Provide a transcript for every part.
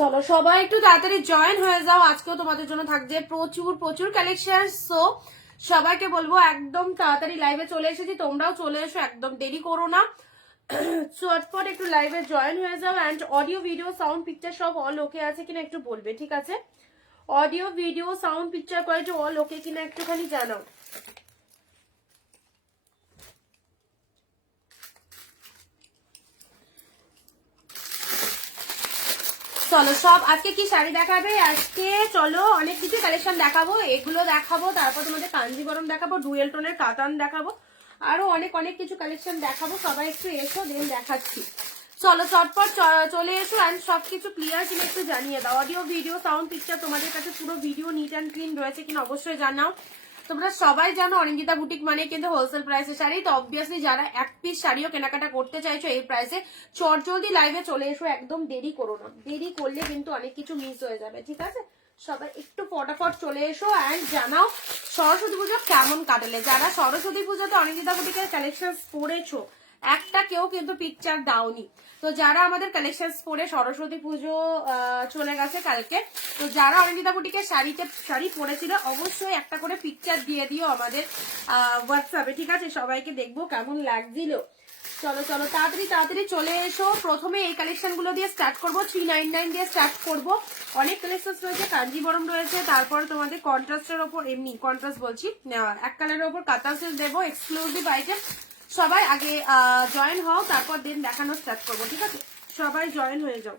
চলো সবাই একটু তাড়াতাড়ি জয়েন হয়ে যাও, আজকেও তোমাদের জন্য থাকছে প্রচুর প্রচুর কালেকশন। সো সবাইকে বলবো একদম তাড়াতাড়ি লাইভে চলে এসেছি, তোমরাও চলে এসো, একদম দেরি করো না, চটপট একটু লাইভে জয়েন হয়ে যাও। And audio video sound picture সব অল ওকে আছে কিনা একটু বলবে, ঠিক আছে? Audio video sound picture quality all ওকে কিনা একটুখানি জানাও। চলো সব আজকে কি শাড়ি দেখাবে? আজকে চলো অনেক কিছু কালেকশন দেখাবো, এগুলো দেখাবো, তারপর তোমাদের কাঞ্জিবরম দেখাবো, ডুয়েল টোনের কাতান দেখাবো, আরো অনেক অনেক কিছু কালেকশন দেখাবো। সবাই একটু এসো, দেন দেখাচ্ছি। চলো চটপট চলে এসো অ্যান্ড সবকিছু ক্লিয়ার কিনা একটু জানিয়ে দাও। অডিও ভিডিও সাউন্ড পিকচার তোমাদের কাছে পুরো ভিডিও নিট অ্যান্ড ক্লিন রয়েছে কিনা অবশ্যই জানাও। তোমরা সবাই জানো অরিঞ্জিতা বুটিক মানে কিন্তু হোলসেল প্রাইসে শাড়ি, তো অবভিয়াসলি যারা এক পিস শাড়িও কেনাকাটা করতে চাইছো এই প্রাইসে, চটজলদি লাইভে চলে এসো, একদম দেরি করো না, দেরি করলে কিন্তু অনেক কিছু মিস হয়ে যাবে, ঠিক আছে? সবাই একটু ফটাফট চলে এসো অ্যান্ড জানাও সরস্বতী পুজো কেমন কাটালে। যারা সরস্বতী পুজোতে অরিঞ্জিতা বুটিকের কালেকশন পরেছো, একটা কেউ কিন্তু পিকচার দাওনি। তো যারা আমাদের কালেকশন পরে সরস্বতী পুজো চলে গেছে কালকে, তো যারা অরিঞ্জিতা বুটিকের শাড়ি পরেছিল অবশ্যই একটা করে পিকচার দিয়ে দিও আমাদের হোয়াটসঅ্যাপে, ঠিক আছে? সবাইকে দেখবো কেমন লাগছিল। চলো চলো তাড়াতাড়ি তাড়াতাড়ি চলে এসো। প্রথমে এই কালেকশন গুলো দিয়ে স্টার্ট করবো, 399 দিয়ে স্টার্ট করবো। অনেক কালেকশন রয়েছে, কাঞ্জিবরম রয়েছে, তারপর তোমাদের কন্ট্রাস্টের ওপর, এমনি কন্ট্রাস্ট বলছি, এক কালারের ওপর কাতান সিল্ক দেবো, এক্সক্লুসিভ আইটেম। সবাই আগে জয়েন হও, তারপর দেন দেখানো স্টার্ট করবো, ঠিক আছে? সবাই জয়েন হয়ে যাও।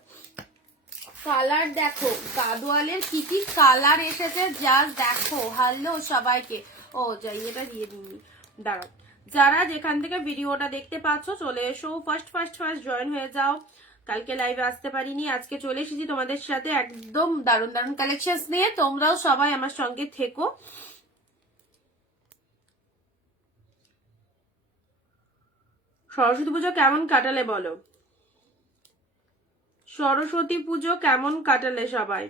কালার দেখো, গাদোয়ালের কি কি কালার এসেছে জাস্ট দেখো। হ্যালো সবাইকে, ও যাই এটা দিয়ে দিই, দাঁড়াও। যারা যেখান থেকে ভিডিওটা দেখতে পাচ্ছ চলে এসো, ফার্স্ট জয়েন হয়ে যাও। কালকে লাইভে আসতে পারিনি, আজকে চলে এসেছি তোমাদের সাথে একদম দারুণ দারুণ কালেকশন নিয়ে। তোমরাও সবাই আমার সঙ্গে থেকো। সরস্বতী পুজো কেমন কাটালে বলো? সরস্বতী পুজো কেমন কাটালে সবাই?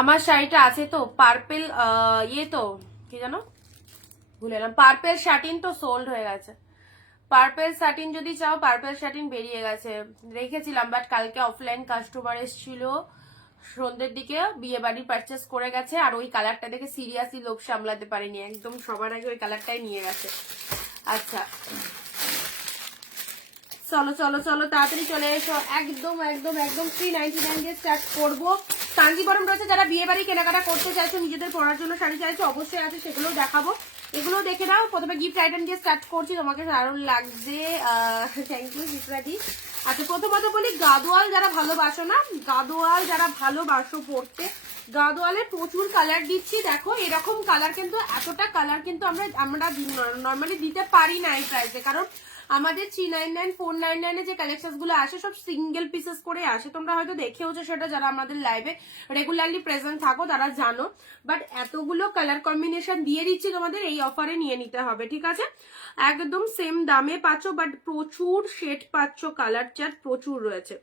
আমার শাড়িটা আছে তো পার্পেল, ইয়ে তো কি জানো ভুলে গেলাম, পার্পেল শাটিন তো সোল্ড হয়ে গেছে। পার্পেল শাটিন যদি চাও, পার্পেল শাটিন বেরিয়ে গেছে, রেখেছিলাম, বাট কালকে অফলাইন কাস্টমার এসেছিল সন্ধ্যের দিকে, বিয়ে বাড়ি পারচেস করে গেছে, আর ওই কালারটা দেখে সিরিয়াসলি লোভ সামলাতে পারিনি, একদম সবার আগে ওই কালারটাই নিয়ে গেছে। আচ্ছা চলো চলো চলো তাড়াতাড়ি চলে এসো, একদম একদম একদম 399 দিয়ে স্টার্ট করবো। কাঞ্জিবরম রয়েছে, যারা বিয়ে বাড়ি কেনাকাটা করতে চাইছো, নিজেদের পড়ার জন্য শাড়ি চাইছো, অবশ্যই আছে, সেগুলোও দেখাবো, এগুলো দেখে নাও। প্রথমে গিফট আইটেম দিয়ে স্টার্ট করছি, তোমাকে দারুণ লাগছে, থ্যাংক ইউ চিত্রাদি। আচ্ছা প্রথমত বলি, গাদোয়াল যারা ভালোবাসো না, গাদোয়াল যারা ভালোবাসো পড়তে, গাদোয়ালের প্রচুর কালার দিচ্ছি। দেখো এরকম কালার কিন্তু, এতটা কালার কিন্তু আমরা নর্মালি দিতে পারি না এই প্রাইসে, কারণ আমাদের 399 499 যে কালেকশন গুলো আসে সব সিঙ্গেল পিসেস করে আসে, তোমরা হয়তো দেখেওছো সেটা, যারা আমাদের লাইভে রেগুলারলি প্রেজেন্ট থাকো তারা জানো। বাট এতগুলো কালার কম্বিনেশন দিয়ে দিচ্ছি তোমাদের, এই অফারে নিয়ে নিতে হবে, ঠিক আছে? একদম সেম দামে পাচ্ছ, বাট প্রচুর শেড পাচ্ছ, কালার চার্ট প্রচুর রয়েছে।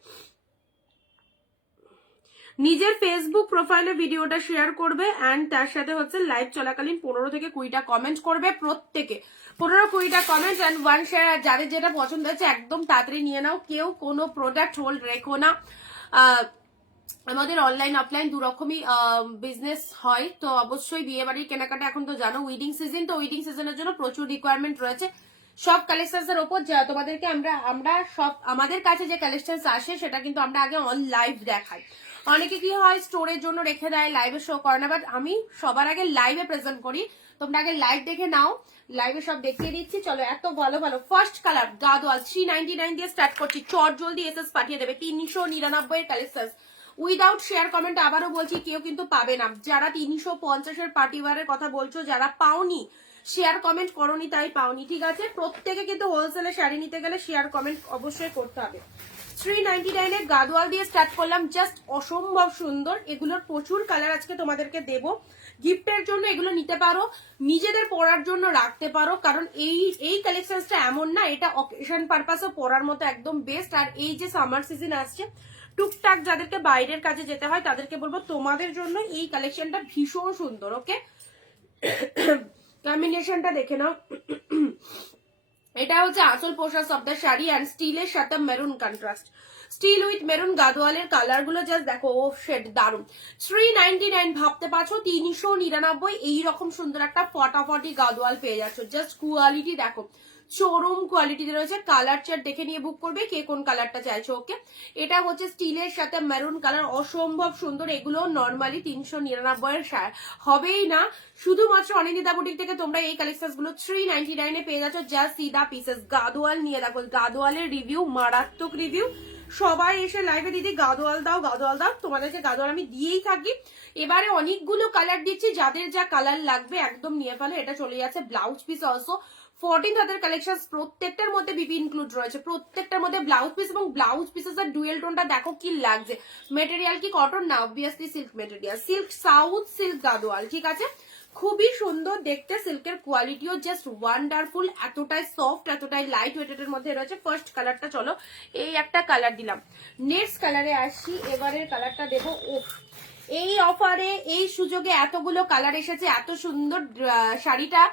নিজের ফেসবুক প্রোফাইলে ভিডিওটা শেয়ার করবে অ্যান্ড তার সাথে হচ্ছে লাইভ চলাকালীন 15 থেকে 20টা কমেন্ট করবে, প্রত্যেকে 15-20টা কমেন্ট অ্যান্ড 1 শেয়ার। আর যাদের যেটা পছন্দ হচ্ছে একদম তাড়াতাড়ি নিয়ে নাও, কেউ কোনো প্রোডাক্ট হোল্ড রেখো না। আমাদের অনলাইন অফলাইন দুরকমই বিজনেস হয়, তো অবশ্যই বিয়ে বাড়ির কেনাকাটা এখন তো জানো উইডিং সিজন, তো উইডিং সিজনের জন্য প্রচুর রিকোয়ারমেন্ট রয়েছে সব কালেকশনস এর ওপর। তোমাদেরকে আমরা সব আমাদের কাছে যে কালেকশন আসে সেটা কিন্তু আমরা আগে অন লাইভ দেখাই। অনেকে কি হয় স্টোরের জন্য রেখে দেয়, লাইভে শো করে না, বাট আমি সবার আগে লাইভে প্রেজেন্ট করি, তোমরা আগে লাইভ দেখে নাও, লাইভে সব দেখিয়ে দিচ্ছি। চলো এত ভালো ভালো ফার্স্ট কালার গাদোয়াল 399 দিয়ে স্টার্ট করছি, চট জলদি এসএস পাঠিয়ে দেবে, 399 এর কালেকশন উইদাউট শেয়ার কমেন্ট। আবারও বলছি কেউ কিন্তু পাবে না, যারা 350 পার্টিওয়ারের কথা বলছো, যারা পাওনি শেয়ার কমেন্ট করোনি তাই পাওনি, ঠিক আছে? প্রত্যেকে কিন্তু হোলসেলে শাড়ি নিতে গেলে শেয়ার কমেন্ট অবশ্যই করতে হবে। 399 এর গাদোয়াল দিয়ে স্টার্ট করলাম, জাস্ট অসম্ভব সুন্দর। এগুলোর প্রচুর কালার আজকে তোমাদেরকে দেব। গিফটের জন্য এগুলো নিতে পারো, নিজেদের পরার জন্য রাখতে পারো, কারণ এই কালেকশনটা এমন না, এটা অকেশন পারপাসও পরার মতো একদম বেস্ট। আর এই যে সামার সিজন আসছে, টুকটাক যাদেরকে বাইরের কাজে যেতে হয় তাদেরকে বলবো তোমাদের জন্য এই কালেকশনটা ভীষণ সুন্দর। ওকে, কম্বিনেশনটা দেখে নাও। এটা হচ্ছে আসল পোশাক অফ দ্য শাড়ি অ্যান্ড স্টিলের সাথে maroon contrast, steel with maroon. গাদোয়ালের কালার গুলো জাস্ট দেখো, ও শেড দারুন। 399 ভাবতে পারছো 399 এইরকম সুন্দর একটা ফটাফটি গাদোয়াল পেয়ে যাচ্ছ। জাস্ট কোয়ালিটি দেখো, শোরুম কোয়ালিটিতে রয়েছে। কালার চার্ট দেখে নিয়ে বুক করবে কে কোন কালারটা চাইছো। ওকে, এটা হচ্ছে স্টিলের সাথে মেরুন কালার, অসম্ভব সুন্দর। এগুলো নর্মালি 399 এর হবেই না, শুধুমাত্র অনিন্দিতা বুটিক থেকে তোমরা এই কালেকশন গুলো 399 এ পেয়ে যাচ্ছ। Just সিদা pieces. গাদোয়াল নিয়ে দেখো, গাদোয়ালের রিভিউ মারাত্মক রিভিউ। সবাই এসে লাইভে দিদি গাদোয়াল দাও, গাদোয়াল দাও, তোমাদেরকে গাদোয়াল আমি দিয়েই থাকি। এবারে অনেকগুলো কালার দিচ্ছি, যাদের যা কালার লাগবে একদম নিয়ে ফেলো। এটা চলে যাচ্ছে ব্লাউজ পিস অলসো 14 হাতের কালেকশন, প্রত্যেকটার মধ্যে বিপি ইনক্লুড রয়েছে, প্রত্যেকটার মধ্যে ব্লাউজ পিস এবং ব্লাউজ পিসেস আর ডুয়েল টোনটা দেখো কি লাগছে। মেটেরিয়াল কি কটন না, obviously silk material, silk south silk Gadwal, ঠিক আছে। খুবই সুন্দর দেখতে, সিল্কের কোয়ালিটিও জাস্ট ওয়ান্ডারফুল, এতটাই সফট, এতটাই লাইট ওয়েটের মধ্যে রয়েছে। ফার্স্ট কালারটা চলো, এই একটা কালার দিলাম। নেক্সট কালারে আসি, এবারের কালারটা দেবো। এই অফারে এই সুযোগে এতগুলো কালার এসেছে, এত সুন্দর শাড়িটা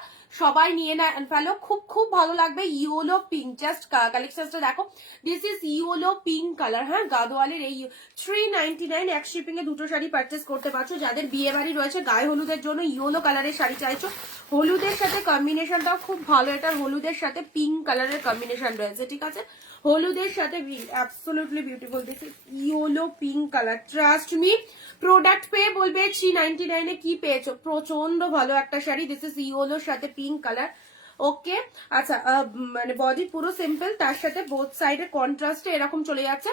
সবাই নিয়ে ফেলো, খুব খুব ভালো লাগবে। ইয়েলো পিঙ্ক, জাস্ট কালেকশনটা দেখো, this is yellow pink colour. হ্যাঁ, গাদোয়ালের এই 399 এক শিপিং এ দুটো শাড়ি পারচেস করতে পারছো। যাদের বিয়ে বাড়ি রয়েছে, গায়ে হলুদের জন্য ইয়েলো কালারের শাড়ি চাইছো, হলুদের সাথে কম্বিনেশনটাও খুব ভালো। এটার হলুদের সাথে পিঙ্ক কালারের কম্বিনেশন রয়েছে, ঠিক আছে। হলুদের সাথে absolutely beautiful. This is yellow pink colour. Trust me, product পেয়ে বলবে 399 এ কি পেয়েছো। প্রচন্ড ভালো একটা শাড়ি। দিস ইজ ইয়েলোর সাথে পিঙ্ক কালার। ওকে, আচ্ছা, মানে বডি পুরো সিম্পল, তার সাথে বোথ সাইডে কন্ট্রাস্টে এরকম চলে যাচ্ছে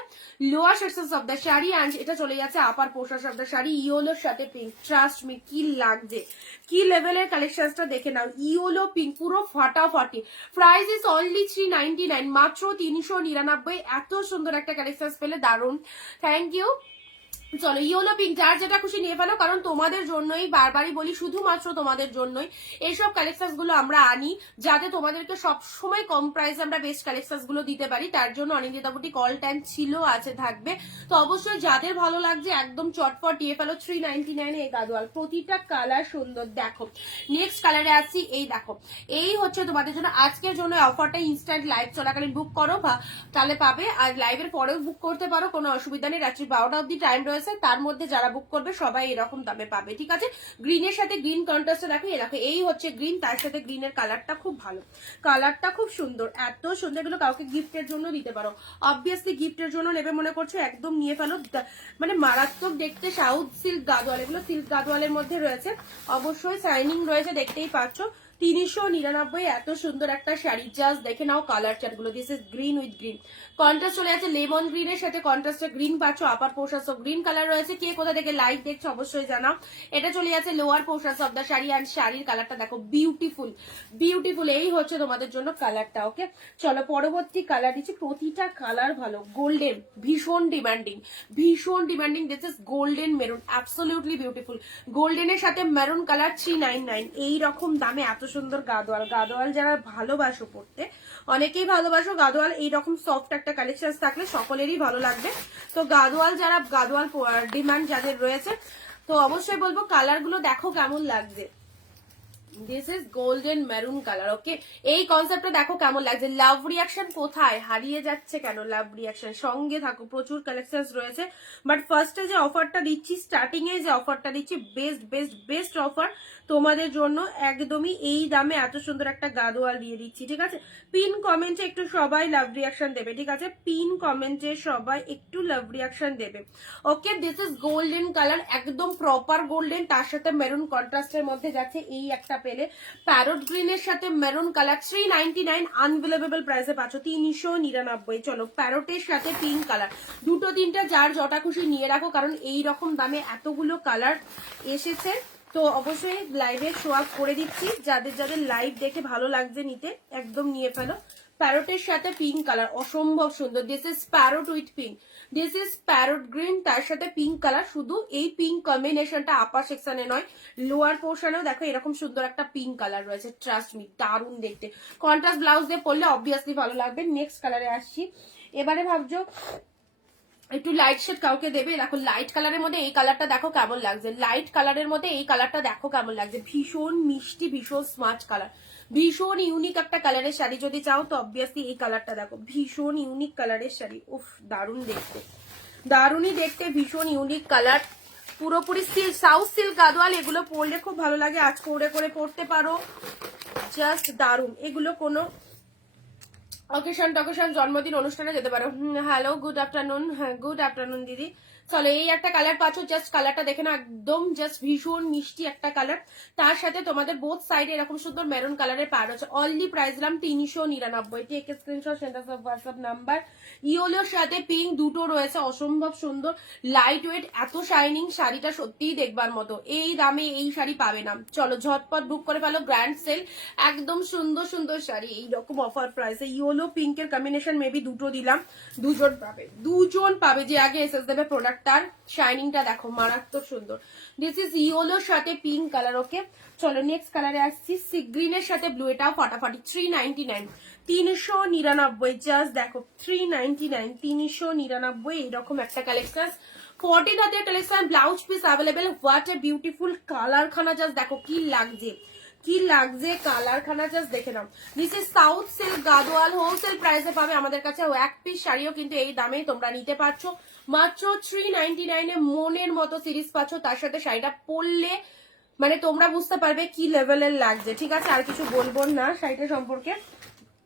lower section of the sari, and এটা চলে যাচ্ছে upper portion of the sari, ইয়েলোর সাথে পিঙ্ক। ট্রাস্ট মি, কি লাগছে, কি লেভেলের কালেকশনটা দেখে নাও। ইয়েলো পিঙ্ক পুরো ফাটাফাটি। প্রাইস ইজ অনলি 399, মাত্র 399। এত সুন্দর একটা কালেকশন পেলে দারুন, থ্যাংক ইউ। চলো, ইয়েলো পিঙ্ক, যার যেটা খুশি নিয়ে ফেলো, কারণ তোমাদের জন্যই, বারবারই বলি, শুধুমাত্র তোমাদের জন্যই এইসব কালেকশন গুলো আমরা আনি, যাতে তোমাদেরকে সবসময় কম প্রাইসে আমরা বেস্ট কালেকশন গুলো দিতে পারি। তার জন্য অনিন্দিতা বুটিক অল টাইম ছিল, আছে, থাকবে। তো অবশ্যই যাদের ভালো লাগছে একদম চটপট নিয়ে ফেলো। 399 এই গাদোয়াল, প্রতিটা কালার সুন্দর। দেখো নেক্সট কালারে আসছি, এই দেখো, এই হচ্ছে তোমাদের জন্য আজকের জন্য অফারটা। ইনস্ট্যান্ট লাইভ চলাকালীন বুক করো, তাহলে পাবে, আর লাইভের পরেও বুক করতে পারো, কোনো অসুবিধা নেই। রাত্রি 12টা অব্দি টাইম রয়েছে, তার মধ্যে যারা বুক করবে সবাই এরকম দামে পাবে, ঠিক আছে। গ্রিনের সাথে গ্রিন কন্ট্রাস্টে দেখো, এরকম এই হচ্ছে গ্রিন, তার সাথে গ্রিনের কালারটা খুব ভালো, কালারটা খুব সুন্দর, এত সুন্দর। এগুলো কাউকে গিফটের জন্য দিতে পারো, অবভিয়াসলি গিফটের জন্য নেবে মনে করছো, একদম নিয়ে ফেলো। মানে মারাত্মক দেখতে সাউথ সিল্ক গাদোয়াল, এগুলো সিল্ক গাদোয়ালের মধ্যে রয়েছে, অবশ্যই শাইনিং রয়েছে, দেখতেই পাচ্ছ। 399 এত সুন্দর একটা শাড়ি, জাস্ট দেখে নাও কালার চার্ট গুলো। This is green with green, contrast চলে যাচ্ছে লেমন গ্রিনের সাথে, কন্ট্রাস্টে গ্রিন পাচ্ছ, আপার পোর্শন অফ গ্রিন কালার রয়েছে। কে কোথা থেকে লাইভ দেখছো অবশ্যই জানাও। এটা চলে যাচ্ছে lower portion of the sari, and শাড়ির কালারটা দেখো, বিউটিফুল বিউটিফুল। এই হচ্ছে তোমাদের জন্য কালারটা। ওকে, চলো পরবর্তী কালার দিচ্ছি। প্রতিটা কালার ভালো, গোল্ডেন, ভীষণ ডিমান্ডিং, ভীষণ demanding. This is golden maroon, absolutely beautiful. গোল্ডেনের সাথে মেরুন কালার, 399 এই রকম দামে এত সুন্দর গাদোয়াল। গাদোয়াল যারা ভালোবাসো পড়তে, অনেকেই ভালোবাসো গাদোয়াল, এইরকম সফট একটা কালেকশন থাকলে সকলেরই ভালো লাগবে। তো গাদোয়াল যারা, গাদোয়াল ডিমান্ড যাদের রয়েছে, তো অবশ্যই বলবো কালার গুলো দেখো কেমন লাগছে। This is golden maroon colour. Okay, এই কনসেপ্টটা দেখো কেমন লাগছে। লাভ রিয়াকশন কোথায় হারিয়ে যাচ্ছে কেন? লাভ রিয়াকশন সঙ্গে থাকো, প্রচুর কালেকশন রয়েছে। বাট ফার্স্টে যে অফারটা দিচ্ছি, স্টার্টিং এ যে অফারটা দিচ্ছি, বেস্ট বেস্ট বেস্ট অফার তোমাদের জন্য। একদমই এই দামে এত সুন্দর একটা গাদোয়াল দিয়ে দিচ্ছি, ঠিক আছে। পিন কমেন্টে একটু সবাই লাভ রিয়াকশন দেবে, ঠিক আছে। পিন কমেন্টে সবাই একটু লাভ রিয়াকশন দেবে। ওকে, দিস ইজ গোল্ডেন কালার, একদম প্রপার গোল্ডেন, তার সাথে মেরুন কন্ট্রাস্টের মধ্যে যাচ্ছে এই একটা পেলে। প্যারট গ্রিনের সাথে মেরুন কালার, 399 আনবিলিভেবল প্রাইসে পাচ্ছ, 399। চলো, প্যারটের সাথে পিঙ্ক কালার, দুটো তিনটা যার যটা খুশি নিয়ে রাখো, কারণ এই রকম দামে এতগুলো কালার এসেছে। তো অবশ্যই লাইভে শো আপ করে দিচ্ছি, যাদের যাদের লাইভ দেখে ভালো লাগছে নিতে, একদম নিয়ে ফেলো। প্যারোটের সাথে পিঙ্ক কালার, অসম্ভব সুন্দর। This is parrot with pink, this is parrot green, তার সাথে পিঙ্ক কালার। শুধু এই পিঙ্ক কম্বিনেশনটা আপার সেকশনে নয়, লোয়ার পোর্শনেও দেখো এরকম সুন্দর একটা পিঙ্ক কালার রয়েছে। ট্রাস্ট মি, দারুণ দেখতে। কন্ট্রাস্ট ব্লাউজ দিয়ে পরলে অবভিয়াসলি ভালো লাগবে। নেক্সট কালারে আসছি। এবারে ভাবছো একটু লাইট শেড কাউকে দেবে, দেখো লাইট কালারের মধ্যে এই কালারটা দেখো কেমন লাগছে, লাইট কালারের মধ্যে এই কালারটা দেখো কেমন লাগছে। ভীষণ মিষ্টি, ভীষণ স্মার্ট কালার, ভীষণ ইউনিক একটা কালারের শাড়ি যদি চাও তো অবভিয়াসলি এই কালারটা দেখো, ভীষণ ইউনিক কালারের শাড়ি। উফ, দারুণ দেখতে, দারুণই দেখতে, ভীষণ ইউনিক কালার। পুরোপুরি সিল্ক, সাউথ সিল্ক গাদোয়াল। এগুলো পরলে খুব ভালো লাগে, আজ করে করে পরতে পারো, জাস্ট দারুণ। এগুলো কোনো অকেশন টকেশন, জন্মদিন অনুষ্ঠানে যেতে পারো। Hello, good afternoon. হ্যাঁ, গুড আফটারনুন দিদি। চলো, এই একটা কালার পাচ্ছ, জাস্ট কালারটা দেখে না, একদম জাস্ট ভীষণ মিষ্টি একটা কালার। তার সাথে তোমাদের বোথ সাইডে এরকম সুন্দর মেরুন কালারের পার আছে। অনলি প্রাইস দিলাম 399। Take screenshot, send us WhatsApp number. ইয়েলোর সাথে পিঙ্ক দুটো রয়েছে, অসম্ভব সুন্দর, লাইট ওয়েট, এত শাইনিং, শাড়িটা সত্যিই দেখবার মতো। এই দামে এই শাড়ি পাবে না। চলো ঝটপট বুক করে ফেলো, গ্র্যান্ড সেল, একদম সুন্দর সুন্দর শাড়ি এইরকম অফার প্রাইসে। ইয়েলো পিঙ্কের কম্বিনেশন মেবি দুটো দিলাম, দুজন পাবে, দুজন পাবে। যে আগে এসএস দেবে প্রোডাক্ট, তার শাইনিংটা দেখো মারাত্মক সুন্দর। দিস ইজ ইয়েলোর সাথে পিঙ্ক কালার। ওকে, চলো নেক্সট কালারে আসছি। সি গ্রিনের সাথে ব্লু, এটাও ফাটাফাটি। 399, 399, জাস্ট দেখো 399, 399, এইরকম একটা কালেকশন। 14 হাতের collection, blouse piece available. What a beautiful colour খানা, জাস্ট দেখো কি লাগছে, কি লাগছে কালার খানা, জাস্ট দেখে নাও। This is south silk Gadwal, wholesale প্রাইসে পাবে আমাদের কাছে। এক পিস শাড়িও কিন্তু এই দামেই তোমরা নিতে পারছো, মাত্র 399 এ মনের মতো সিরিজ পাচ্ছ। তার সাথে শাড়িটা পরলে মানে তোমরা বুঝতে পারবে কি লেভেলের লাগছে। ঠিক আছে, আর কিছু বলবো না শাড়িটা সম্পর্কে,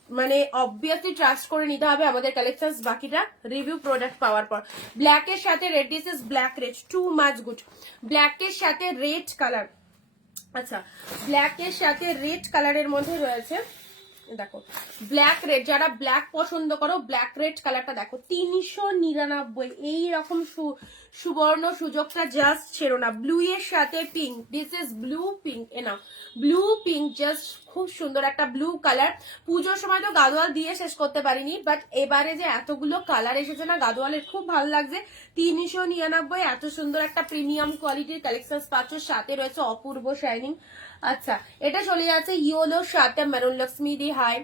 মানে অবভিয়াসলি ট্রাস্ট করে নিতে হবে আমাদের কালেকশন। বাকিটা রিভিউ প্রোডাক্ট পাওয়ার পর। ব্ল্যাক এর সাথে red, this is black red, too much good. Black এর সাথে রেড কালার, আচ্ছা ব্ল্যাক এর সাথে রেড কালারের মধ্যে রয়েছে, দেখো ব্ল্যাক রেড, যারা ব্ল্যাক পছন্দ করো ব্ল্যাক রেড কালারটা দেখো 399। এইরকম সুবর্ণ সুযোগটা জাস্ট ছেড়ো না। ব্লু এর সাথে pink, this is blue pink, এনা ব্লু পিঙ্ক, জাস্ট খুব সুন্দর একটা ব্লু কালার। পুজোর সময় তো গাদোয়াল দিয়ে শেষ করতে পারিনি, বাট এবারে যে এতগুলো কালার এসেছে না গাদোয়ালের, খুব ভালো লাগছে। 399, এত সুন্দর একটা প্রিমিয়াম কোয়ালিটির কালেকশন পাচ্ছ, সাথে রয়েছে অপূর্ব শাইনিং। আচ্ছা, এটা চলে যাচ্ছে ইয়েলোর সাথে মেরুন। লক্ষ্মী দি হাই।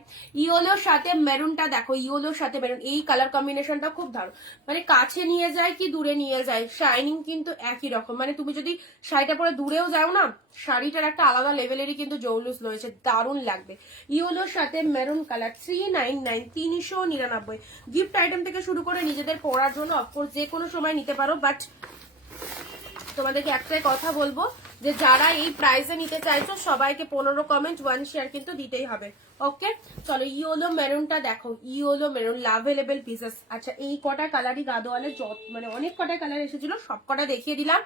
ইয়েলোর সাথে মেরুনটা দেখো, ইয়েলোর সাথে মেরুন, এই কালার কম্বিনেশনটা খুব দারুণ, মানে কাছে নিয়ে যায় কি দূরে নিয়ে যায়, শাইনিং কিন্তু একই রকম। মানে তুমি যদি শাড়িটা পরে দূরেও যাও না, শাড়িটার একটা আলাদা লেভেলেরই কিন্তু জৌলুস রয়েছে, দারুণ লাগবে। ইয়েলোর সাথে মেরুন কালার, 399, 399। গিফট আইটেম থেকে শুরু করে নিজেদের পরার জন্য অফকোর্স যে কোনো সময় নিতে পারো, বাট তোমাদেরকে একটাই কথা বলবো যে যারা এই প্রাইসে নিতে চাইছো সবাইকে 15 কমেন্ট 1 শেয়ার কিন্তু দিতেই হবে। ওকে, চলো ইয়েলো মেরুনটা দেখো, ইয়েলো মেরুন লাভেলেবল পিসেস। আচ্ছা, এই কটা কালারই গাদোয়ালে মানে অনেক কটা কালার এসেছিল, সব কটা দেখিয়ে দিলাম।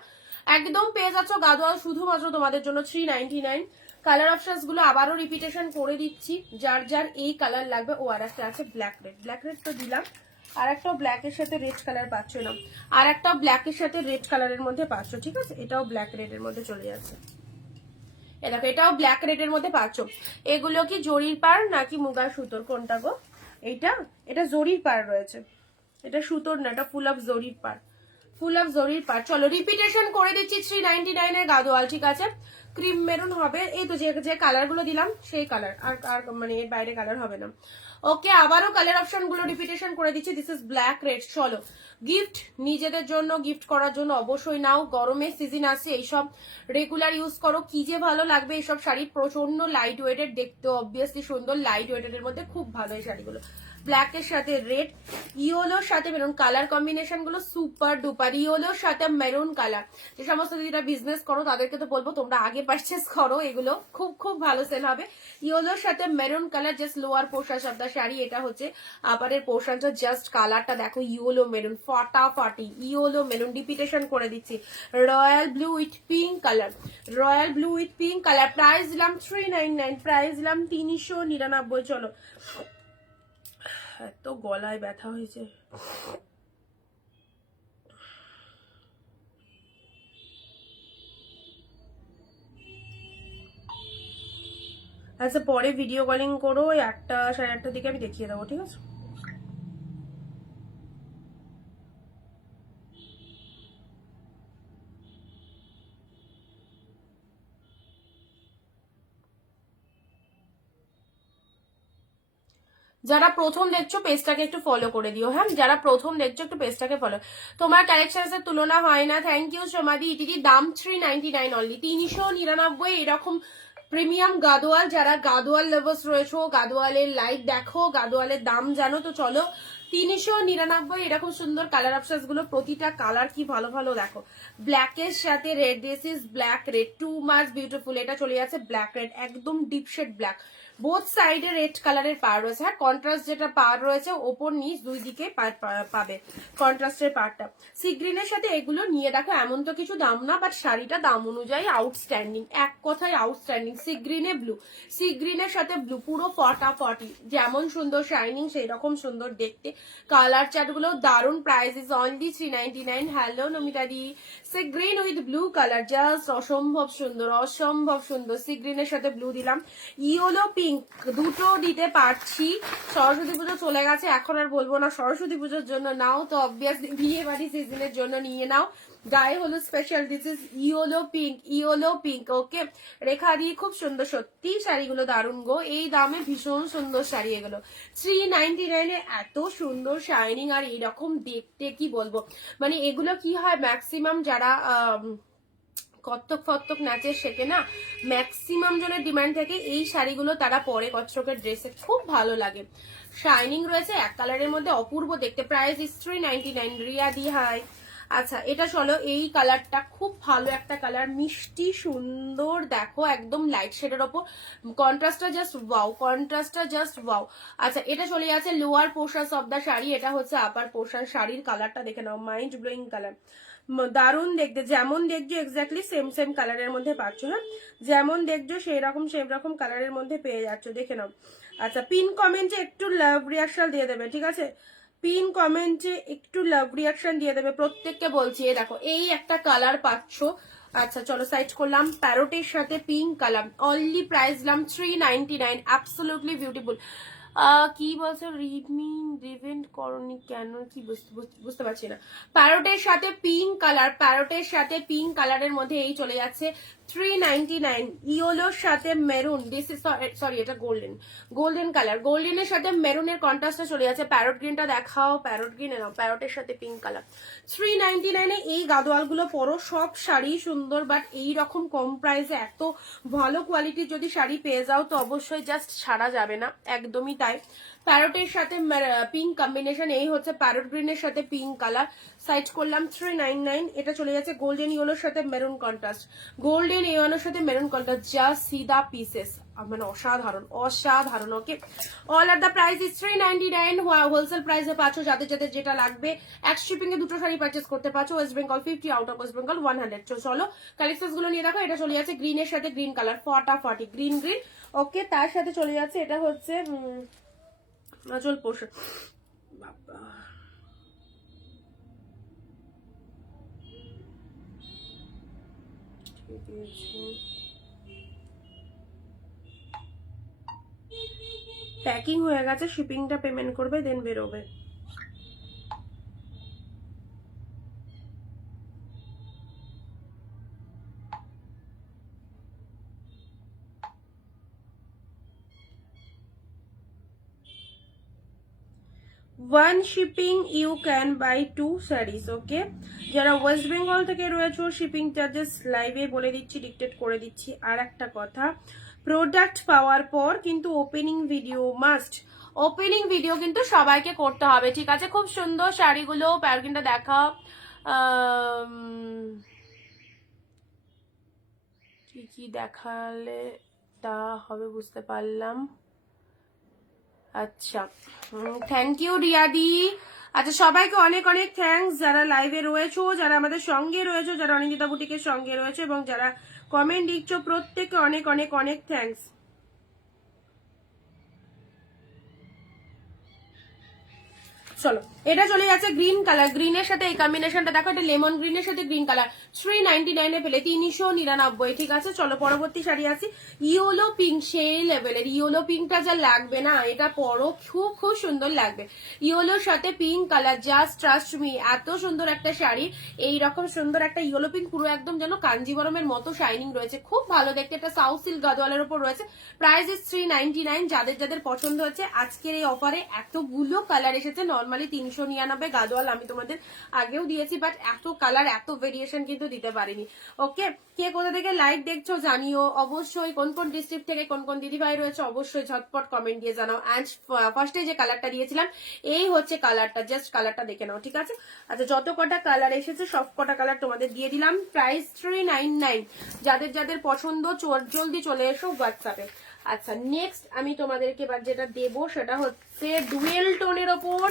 একদম পেয়ে যাচ্ছ গাদোয়াল শুধুমাত্র তোমাদের জন্য 399। কালার অপশনস গুলো আবারও রিপিটেশন করে দিচ্ছি, যার যার এই কালার লাগবে। ও আর একটা আছে ব্ল্যাক রেড, ব্ল্যাক রেড তো দিলাম, আর একটা ব্ল্যাকের সাথে রেড কালার পাচ্ছ না, আর একটা ব্ল্যাকের সাথে রেড কালারের মধ্যে পাচ্ছ। ঠিক আছে, এটাও ব্ল্যাক রেড এর মধ্যে চলে যাচ্ছে। এ দেখো, এটাও ব্ল্যাক রেড এর মধ্যে পাচ্ছ। এগুলো কি জরির পার নাকি মুগার সুতোর, কোনটা গো? এটা জরির পার রয়েছে, এটা সুতোর না, এটা ফুল অফ জরির পার, ফুল অফ জরির পার। চলো রিপিটেশন করে দিচ্ছি, 399 এর গাদোয়াল। ঠিক আছে, ক্রিম মেরুন হবে, এই তো যে কালার গুলো দিলাম সেই কালার, আর মানে এর বাইরে কালার হবে না। ওকে, আবারও কালার অপশন গুলো রিপিটেশন করে দিচ্ছি। This is black red. চলো গিফট, নিজেদের জন্য গিফট করার জন্য অবশ্যই নাও, গরমের সিজন আছে, এইসব রেগুলার ইউজ করো, কি যে ভালো লাগবে এইসব শাড়ি। প্রচন্ড লাইট ওয়েটেড, দেখতে অবভিয়াসলি সুন্দর, লাইট ওয়েটেড এর মধ্যে খুব ভালো এই শাড়িগুলো। ব্ল্যাক এর সাথে রেড, ইয়েলোর সাথে মেরুন, কালার কম্বিনেশন গুলো সুপার ডুপার। ইয়েলোর সাথে মেরুন কালার, যে সমস্ত দিদিরা বিজনেস করো তাদেরকে তো বলবো তোমরা আগে পারচেস করো, এগুলো খুব খুব ভালো সেল হবে। ইয়েলোর সাথে maroon colour, just lower portion of the sari, এটা হচ্ছে আপারের পোর্শনটা। জাস্ট কালারটা দেখো, ইয়েলো মেরুন, ফাটাফাটি ইয়েলো মেরুন। রিপিটেশন করে দিচ্ছি, royal blue with pink colour, royal blue with pink colour. Price দিলাম 399, প্রাইস দিলাম 399। চলো, এত গলায় ব্যথা হয়েছে। আচ্ছা পরে ভিডিও কলিং করো, 1টা 8:30 দিকে আমি দেখিয়ে দেবো, ঠিক আছে? যারা প্রথম দেখছো পেজটাকে একটু ফলো করে দিও, হ্যাঁ যারা প্রথম দেখছো একটু পেজটাকে ফলো। তোমার কালেকশনের তুলনা হয় না, থ্যাংক ইউ সোমাদি। ইটির দাম 399 অনলি, 399 এরকম প্রিমিয়াম গাদোয়াল। যারা গাদোয়াল লাভার্স রয়েছো, গাদোয়ালের লাইভ দেখো, গাদোয়ালের দাম জানো, তো চলো 399 এরকম সুন্দর কালার অপশনস গুলো। প্রতিটা কালার কি ভালো ভালো দেখো, ব্ল্যাকের সাথে red, this is black red, two much beautiful. এটা চলে যাচ্ছে ব্ল্যাক রেড, একদম ডিপ শেড ব্ল্যাক, বোথ সাইডে রেড কালারের পার রয়েছে। হ্যাঁ কন্ট্রাস্ট যেটা পার রয়েছে ওপর নিচ দুই দিকে পাবে কন্ট্রাস্টের পারটা। সি গ্রিনের সাথে এগুলো নিয়ে দেখো, এমন তো কিছু দাম না, বাট শাড়িটা দাম অনুযায়ী আউটস্ট্যান্ডিং, এক কথায় আউটস্ট্যান্ডিং। সি গ্রিনে ব্লু, সি গ্রিনের সাথে ব্লু, পুরো ফটাফটি, যেমন সুন্দর শাইনিং সেই রকম সুন্দর দেখতে। কালার চার্ট গুলো দারুন, price is only 399। Hello Namita the, sea green with blue colour, just অসম্ভব সুন্দর, অসম্ভব সুন্দর। সি গ্রিনের সাথে ব্লু দিলাম, ইয়েলো পিঙ্ক দুটো দিতে পারছি। সরস্বতী পুজো চলে গেছে, এখন আর বলবো না সরস্বতী পুজোর জন্য নাও, তো অবভিয়াসলি বিয়ে বাড়ি সিজনের জন্য নিয়ে নাও। গায়ে হলুদ special, this is yellow pink, yellow pink. Okay রেখা দিয়ে খুব সুন্দর, সত্যি শাড়িগুলো দারুণ গো, এই দামে ভীষণ সুন্দর শাড়ি এগুলো। 399 এত সুন্দর শাইনিং আর এইরকম দেখতে কি বলবো। মানে এগুলো কি হয়, ম্যাক্সিমাম যারা কত্তক ফত্তক নাচের শেখে না, ম্যাক্সিমাম জনের ডিমান্ড থাকে এই শাড়িগুলো, তারা পরে কচ্ছপের ড্রেসে খুব ভালো লাগে। শাইনিং রয়েছে, এক কালারের মধ্যে অপূর্ব দেখতে। Price is 399। রিয়া দি হাই। আচ্ছা এটা চলো, এই কালারটা খুব ভালো একটা কালার, মিষ্টি সুন্দর দেখো, একদম লাইট শেডের ওপর, কন্ট্রাস্টটা জাস্ট ওয়াও, কন্ট্রাস্টটা জাস্ট ওয়াও। আচ্ছা এটা চলে যাচ্ছে lower portion of the sari, এটা হচ্ছে আপার পোর্শন। শাড়ির কালারটা দেখে নাও, মাইন্ড ব্লোয়িং কালার, দারুণ দেখতে। যেমন দেখছো এক্স্যাক্টলি সেম সেম কালারের মধ্যে পাচ্ছ, হ্যাঁ যেমন দেখছো সেই রকম কালারের মধ্যে পেয়ে যাচ্ছ, দেখে নাও। আচ্ছা পিন কমেন্টে একটু লাভ রিয়াকশন দিয়ে দেবে, ঠিক আছে? পিন কমেন্টে একটু লাভ রিয়াকশন দিয়ে দেবে, প্রত্যেককে বলছি। এই দেখো এই একটা কালার পাচ্ছ। আচ্ছা চলো সাইড করলাম, প্যারোটের সাথে পিঙ্ক কালার, অনলি প্রাইস দিলাম 399। Absolutely beautiful. কি বলছো, রিডমি রিভেন্ট করনি কেন, কি বুঝতে পারছি না। প্যারোটের সাথে পিঙ্ক কালার, প্যারোটের সাথে পিঙ্ক কালারের মধ্যে এই চলে যাচ্ছে 399। ইয়েলোর সাথে মেরুন, দিস ইজ সরি এটা গোল্ডেন, গোল্ডেন কালার, গোল্ডেনের সাথে মেরুনের কন্ট্রাস্টে চলে যাচ্ছে। প্যারোট গ্রিনটা দেখাও, প্যারোট গ্রিন নাও, প্যারোটের সাথে পিঙ্ক কালার। 399 এই গাদোয়ালগুলো পরো, সব শাড়ি সুন্দর, বাট এই রকম কম প্রাইসে এত ভালো কোয়ালিটির যদি শাড়ি পেয়ে যাও তো অবশ্যই জাস্ট ছাড়া যাবে না, একদমই তাই। প্যারোটের সাথে পিঙ্ক কম্বিনেশন, এই হচ্ছে প্যারোট গ্রিনের সাথে পিঙ্ক কালার। সাইড করলাম 399। এটা চলে যাচ্ছে গোল্ডেন ইয়েলোর সাথে মেরুন কন্ট্রাস্ট, গোল্ডেন ইয়েলোর সাথে মেরুন কন্ট্রাস্ট, জাস্ট সি দা পিসেস, মানে অসাধারণ অসাধারণ। Okay all are the price is 399। Wholesale প্রাইসে পাচ্ছ, যাদের যাদের যেটা লাগবে এক শিপিং এ দুটো শাড়ি পারচেস করতে পারছো। West Bengal 50, out of West Bengal 100। চলো কালেকশন গুলো নিয়ে দেখো। এটা চলে যাচ্ছে গ্রিনের সাথে গ্রিন কালার, ফটাফটি গ্রিন গ্রিন। ওকে তার সাথে চলে যাচ্ছে, এটা হচ্ছে চল পোর্শন, বাবা প্যাকিং হয়ে গেছে, শিপিংটা পেমেন্ট করবে দেন বেরোবে। One shipping you can buy 2 saris. Okay যারা ওয়েস্ট বেঙ্গল থেকে রয়েছে শিপিং চার্জেস লাইভে বলে দিচ্ছি, ডিকটেট করে দিচ্ছি। আর একটা কথা, প্রোডাক্ট পাওয়ার পর কিন্তু opening video must, opening video কিন্তু সবাইকে করতে হবে, ঠিক আছে? খুব সুন্দর শাড়িগুলো, প্যারকিনটা দেখা, কি কি দেখালে তা হবে বুঝতে পারলাম। আচ্ছা থ্যাংক ইউ রিয়াদি। আচ্ছা সবাইকে অনেক অনেক থ্যাঙ্কস যারা লাইভে রয়েছো, যারা আমাদের সঙ্গে রয়েছো, যারা অনিন্দিতা বুটিকের সঙ্গে রয়েছে এবং যারা কমেন্ট দিচ্ছ, প্রত্যেককে অনেক অনেক অনেক থ্যাঙ্কস। চলো এটা চলে যাচ্ছে গ্রিন কালার, গ্রিনের সাথে এই কম্বিনেশনটা দেখো, এটা লেমন গ্রিনের সাথে গ্রিন কালার, 399 পেলে 399। ঠিক আছে, চলো পরবর্তী শাড়ি আছে ইয়েলো পিঙ্ক, সেই লেভেলের ইয়েলো পিঙ্কটা যা লাগবে না, এটা পরো খুব খুব সুন্দর লাগবে। ইয়েলোর সাথে pink colour, just trust me, এত সুন্দর একটা শাড়ি, এইরকম সুন্দর একটা ইয়েলো পিঙ্ক, পুরো একদম যেন কাঞ্জিবরমের মতো শাইনিং রয়েছে, খুব ভালো দেখতে। একটা সাউথ সিল্ক গাদওয়ালের উপর রয়েছে, প্রাইস ইজ 399। যাদের যাদের পছন্দ হচ্ছে আজকের এই অফারে এতগুলো কালার এসেছে, নর্মালি 399 গাদওয়াল আমি তোমাদের আগেও দিয়েছি, বাট এত কালার এত ভেরিয়েশন কিন্তু দিতে পারিনি। ওকে, কে কোথা থেকে লাইভ দেখছো জানিও অবশ্যই, কোন কোন ডিস্ট্রিক্ট থেকে কোন কোন দিদিভাই রয়েছে অবশ্যই ঝটপট কমেন্ট দিয়ে জানাও। অ্যান্ড ফার্স্টে যে কালারটা দিয়েছিলাম এই হচ্ছে কালারটা, জাস্ট কালারটা দেখে নাও। ঠিক আছে, আচ্ছা যত কটা কালার এসেছে সব কটা কালার তোমাদের দিয়ে দিলাম, প্রাইস 399। যাদের যাদের পছন্দ জলদি চলে এসো হোয়াটসঅ্যাপে। আচ্ছা নেক্সট আমি তোমাদেরকে এবার যেটা দেবো সেটা হচ্ছে ডুয়েল টোনের ওপর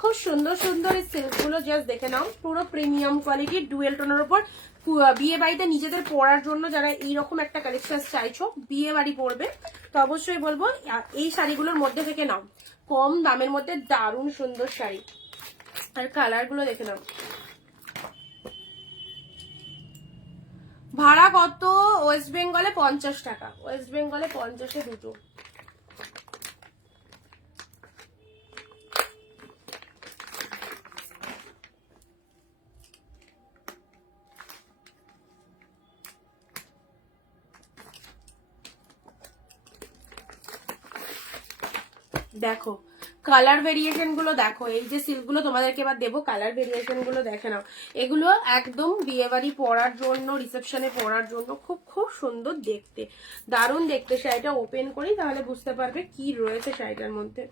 খুব সুন্দর সুন্দর এই সিল্ক গুলো, জাস্ট দেখে নাও, পুরো প্রিমিয়াম কোয়ালিটির ডুয়েল টোনের ওপর। বিয়ে বাড়িতে নিজেদের পরার জন্য যারা এইরকম একটা কালেকশন চাইছো, বিয়ে বাড়ি পরবে, তো অবশ্যই বলবো এই শাড়িগুলোর মধ্যে থেকে নাও, কম দামের মধ্যে দারুণ সুন্দর শাড়ি। আর কালার গুলো দেখে নাও। ভাড়া কত? ওয়েস্ট বেঙ্গলে 50 টাকা, ওয়েস্ট বেঙ্গলে 50-এ দুটো। দেখো কালার ভেরিয়েশন গুলো দেখো, এই যে সিল্ক গুলো তোমাদেরকে এবার দেবো, কালার ভেরিয়েশন গুলো দেখে নাও। এগুলো একদম বিয়ে বাড়ি পরার জন্য, রিসেপশনে পরার জন্য খুব খুব সুন্দর দেখতে, দারুণ দেখতে। শাড়িটা ওপেন করি তাহলে বুঝতে পারবে কি রয়েছে শাড়িটার মধ্যে।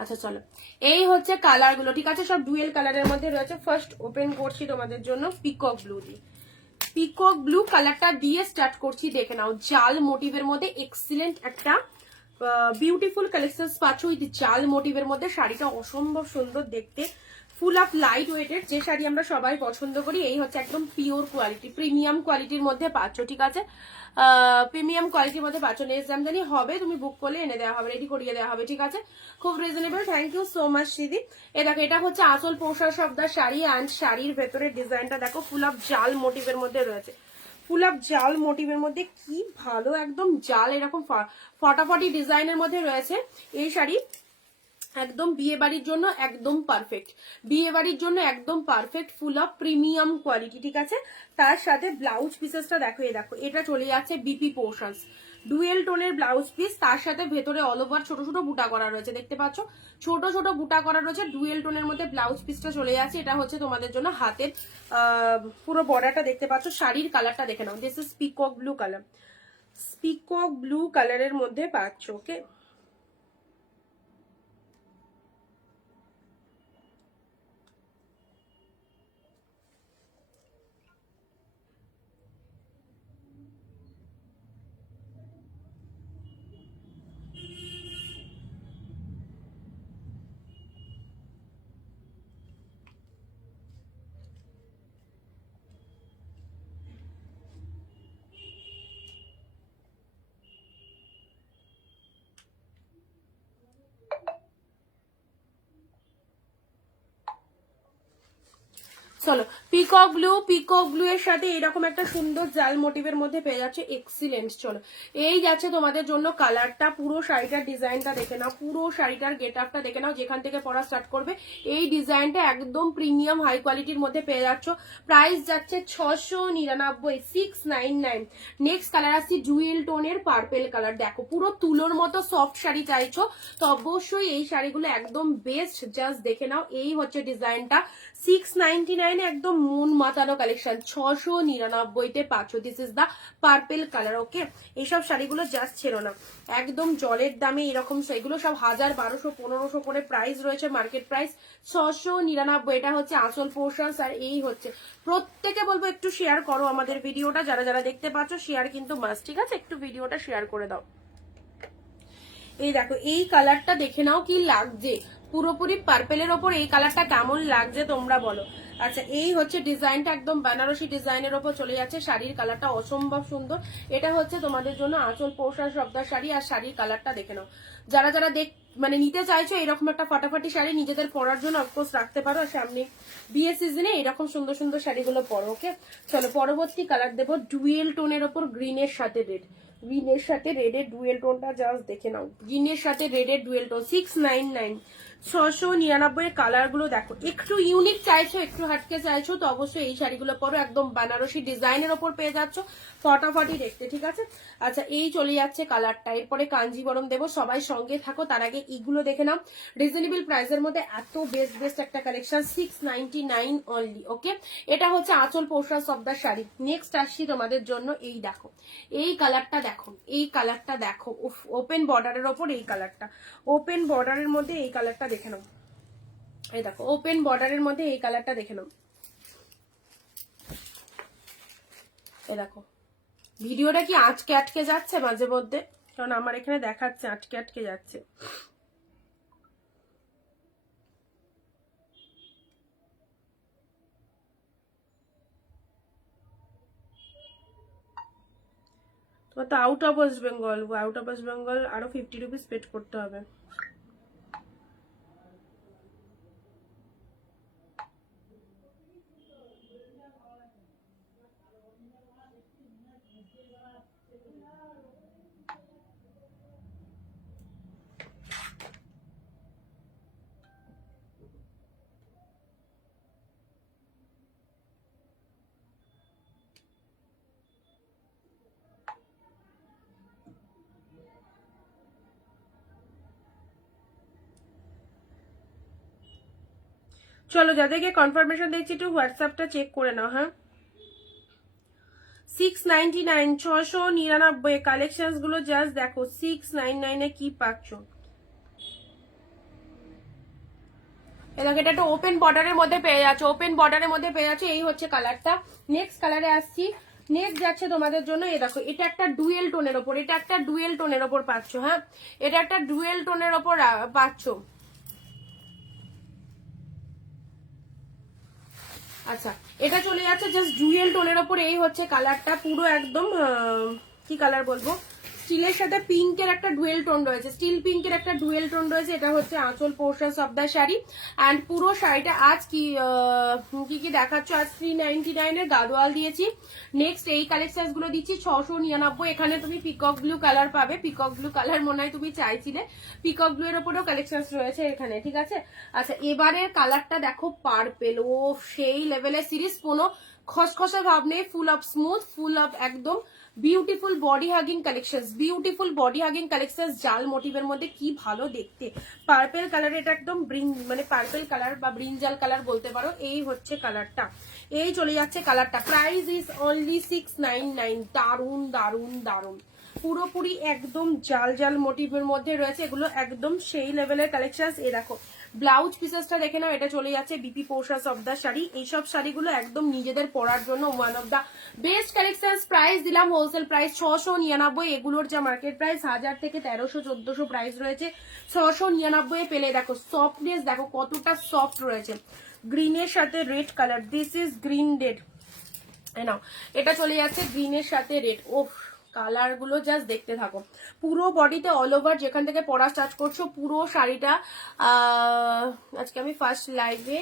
আচ্ছা চলো, এই হচ্ছে কালার গুলো। ঠিক আছে, সব ডুয়েল কালারের মধ্যে রয়েছে। ফার্স্ট ওপেন করছি তোমাদের জন্য পিকক ব্লু দিয়ে, পিকক ব্লু কালারটা দিয়ে স্টার্ট করছি, দেখে নাও জাল মোটিভের মধ্যে এক্সিলেন্ট একটা বিউটিফুল কালেকশন পাচ্ছ উইথ জাল মোটিভের মধ্যে। শাড়িটা অসম্ভব সুন্দর দেখতে, ফুল অফ লাইট ওয়েটের, যে শাড়ি আমরা সবাই পছন্দ করি। এই হচ্ছে একদম পিওর কোয়ালিটি, প্রিমিয়াম কোয়ালিটির মধ্যে পাচ্ছ। ঠিক আছে, প্রিমিয়াম কোয়ালিটির মধ্যে পাচ্ছ। নেক্সট জামদানি হবে, তুমি বুক করলে এনে দেওয়া হবে, রেডি করিয়ে দেওয়া হবে। ঠিক আছে, খুব reasonable. Thank you so much দিদি। দেখো এটা হচ্ছে আসল পোশাক শব্দার শাড়ি, অ্যান্ড শাড়ির ভেতরের ডিজাইনটা দেখো, ফুল অফ জাল মোটিভের মধ্যে রয়েছে, ফুল অফ জাল মোটিভের মধ্যে, কি ভালো একদম জাল এরকম ফটাফটি ডিজাইনের মধ্যে রয়েছে এই শাড়ি। একদম বিয়ে বাড়ির জন্য একদম পারফেক্ট, বিয়ে বাড়ির জন্য একদম perfect, full of premium quality. ঠিক আছে, তার সাথে ব্লাউজ পিসেসটা দেখো, এই দেখো এটা চলে যাচ্ছে বিপি পোর্শনস, ডুয়েল টোনের ব্লাউজ পিস, তার সাথে ভেতরে অল ওভার ছোট ছোট বুটা করা রয়েছে, দেখতে পাচ্ছ ছোট ছোট বুটা করা রয়েছে, ডুয়েল টোনের মধ্যে ব্লাউজ পিসটা চলে যাচ্ছে। এটা হচ্ছে তোমাদের জন্য হাতের পুরো বর্ডারটা দেখতে পাচ্ছ। শাড়ির কালারটা দেখে নাও, this is peacock blue colour, peacock blue কালারের মধ্যে পাচ্ছ। ওকে, চলো পিকক ব্লু এর সাথে এরকম একটা সুন্দর জাল মোটিভের মধ্যে পেয়ে যাচ্ছে, এক্সিলেন্ট। চলো এই যাচ্ছে তোমাদের জন্য কালারটা, পুরো শাড়িটার ডিজাইনটা দেখে নাও, পুরো শাড়িটার গেট আপটা দেখে নাও, যেখান থেকে পড়া স্টার্ট করবে এই ডিজাইনটা একদম প্রিমিয়াম হাই কোয়ালিটির মধ্যে পেয়ে যাচ্ছ। প্রাইস যাচ্ছে 699, 699। নেক্সট কালার আসছে জুয়েল টোনের পার্পেল কালার, দেখো পুরো তুলোর মতো সফট শাড়ি চাইছো তো অবশ্যই এই শাড়িগুলো একদম বেস্ট, জাস্ট দেখে নাও। এই হচ্ছে ডিজাইনটা, 699 একদম মন মাতানো কালেকশন, 699-তে পাচ্ছ। This is the purple colour. Okay, এইসব শাড়িগুলো জাস্ট ছেড়ো না, একদম জলের দামে এরকম, সেগুলো সব 1000, 1200, 1500 করে প্রাইস রয়েছে, মার্কেট প্রাইস 699। এটা হচ্ছে আসল পোর্শন। আর এই হচ্ছে, প্রত্যেকে বলবো একটু শেয়ার করো আমাদের ভিডিওটা, যারা যারা দেখতে পাচ্ছ শেয়ার কিন্তু মাস্ট। ঠিক আছে, একটু ভিডিওটা শেয়ার করে দাও। এই দেখো এই কালারটা দেখে নাও কি লাগছে, পুরোপুরি পার্পেলের ওপর এই কালারটা কেমন লাগছে তোমরা বলো। আচ্ছা এই হচ্ছে ডিজাইনটা, একদম বেনারসি ডিজাইনের ওপর চলে যাচ্ছে। শাড়ির কালারটা অসম্ভব সুন্দর। এটা হচ্ছে তোমাদের জন্য আঁচল পোশাক সবদার শাড়ি। আর শাড়ির কালারটা দেখে নাও, যারা যারা মানে নিতে চাইছো এরকম একটা ফাটাফাটি শাড়ি নিজেদের পরার জন্য অফকোর্স রাখতে পারো। সামনে বিয়ে সিজনে এরকম সুন্দর সুন্দর শাড়িগুলো পরো। ওকে চলো পরবর্তী কালার দেবো ডুয়েল টোনের ওপর গ্রিনের সাথে রেড। গ্রিনের সাথে রেডের ডুয়েল টোনটা জাস্ট দেখে নাও। গ্রিনের সাথে রেডের ডুয়েল টোন 699, 699 কালার গুলো দেখো। একটু ইউনিক চাইছো, একটু হাটকে চাইছো তো অবশ্যই এই শাড়িগুলো পরো। একদম বেনারসি ডিজাইনের ওপর পেয়ে যাচ্ছ, ফটাফটি দেখতে। ঠিক আছে আচ্ছা এই চলে যাচ্ছে কালারটা। এরপরে কাঞ্জিবরম দেবো, সবাই সঙ্গে থাকো। তার আগে এইগুলো দেখে নাও, রিজনেবল প্রাইসের মধ্যে এত বেস্ট একটা কালেকশন, 699 অনলি। ওকে এটা হচ্ছে আঁচল পোশাক সবদার শাড়ি। নেক্সট আসছি তোমাদের জন্য, এই দেখো এই কালারটা দেখো, এই কালারটা দেখো। ওপেন বর্ডারের ওপর এই কালারটা, ওপেন বর্ডারের মধ্যে এই কালারটা দেখে নাও। এই দেখো ওপেন বর্ডারের মধ্যে এই কালারটা দেখে নাও। এই দেখো ভিডিওটা কি আটকে আটকে যাচ্ছে মাঝে মধ্যে, কারণ আমার এখানে দেখাচ্ছে আটকে আটকে যাচ্ছে। তোমার তো out of West Bengal, out of West Bengal আরো 50 রুপিস পেড করতে হবে। চলো যাদেরকে কনফার্মেশন দেখছি একটু হোয়াটসঅ্যাপটা চেক করে নাও। হ্যাঁ 699, 699 কালেকশন গুলো জাস্ট দেখো। 699 কি পাচ্ছ? দেখো এটা একটা ওপেন বর্ডারের মধ্যে পেয়ে যাচ্ছে, ওপেন বর্ডারের মধ্যে পেয়ে যাচ্ছে। এই হচ্ছে কালারটা। নেক্সট কালারে আসছি। নেক্সট যাচ্ছে তোমাদের জন্য, এই দেখো এটা একটা ডুয়েল টোনের ওপর, এটা একটা ডুয়েল টোনের ওপর পাচ্ছ। হ্যাঁ এটা একটা ডুয়েল টোনের ওপর পাচ্ছ। আচ্ছা এটা চলে যাচ্ছে জাস্ট ডুয়েল টোনের ওপর। এই হচ্ছে কালারটা, পুরো একদম কি কালার বলবো, স্টিলের সাথে পিঙ্কের একটা ডুয়েল টোন রয়েছে, স্টিল পিঙ্কের একটা ডুয়েল টোন রয়েছে। এটা হচ্ছে আঁচল portion of the sari. And পুরো শাড়িটা আজ কি কি দেখাচ্ছ, আজ 399 এর গাদোয়াল দিয়েছি। নেক্সট এই কালেকশন গুলো দিচ্ছি 699। এখানে তুমি পিকক ব্লু কালার পাবে, পিকক ব্লু কালার মনে হয় তুমি চাইছিলে, পিকক ব্লু এর ওপরেও কালেকশন রয়েছে এখানে। ঠিক আছে আচ্ছা এবারের কালারটা দেখো পার্পেল। ও সেই লেভেলের সিরিজ, কোনো খসখসে ভাব নেই, full of smooth, full of একদম beautiful body hugging collection, beautiful body hugging collection. জাল মোটিভের মধ্যে কি ভালো দেখতে, পার্পেল কালার। এটা একদম মানে পার্পেল কালার বা ব্রিঞ্জাল কালার বলতে পারো। এই হচ্ছে কালারটা, এই চলে যাচ্ছে কালারটা। Price is only 699। দারুন দারুন দারুন, পুরোপুরি একদম জাল জাল মোটিভের মধ্যে রয়েছে। এগুলো একদম সেই লেভেলের কালেকশন। এ দেখো ব্লাউজ পিসেসটা দেখে নাও, এটা চলে যাচ্ছে BP portions of the sari. এইসব শাড়িগুলো একদম নিজেদের পরার জন্য one of the best collection. Price দিলাম হোলসেল প্রাইস 699। এগুলোর যা মার্কেট প্রাইস 1000 থেকে 1300 1400 প্রাইস রয়েছে, 699 পেলে। দেখো সফটনেস দেখো কতটা সফট রয়েছে, গ্রিনের সাথে red colour. This is green red. Now এটা চলে যাচ্ছে গ্রিনের সাথে রেড। ও কালার গুলো জাস্ট দেখতে থাকো। পুরো বডিতে অল ওভার যেখান থেকে পরা স্টার্ট করছো পুরো শাড়িটা। আজকে আমি ফার্স্ট লাইভে,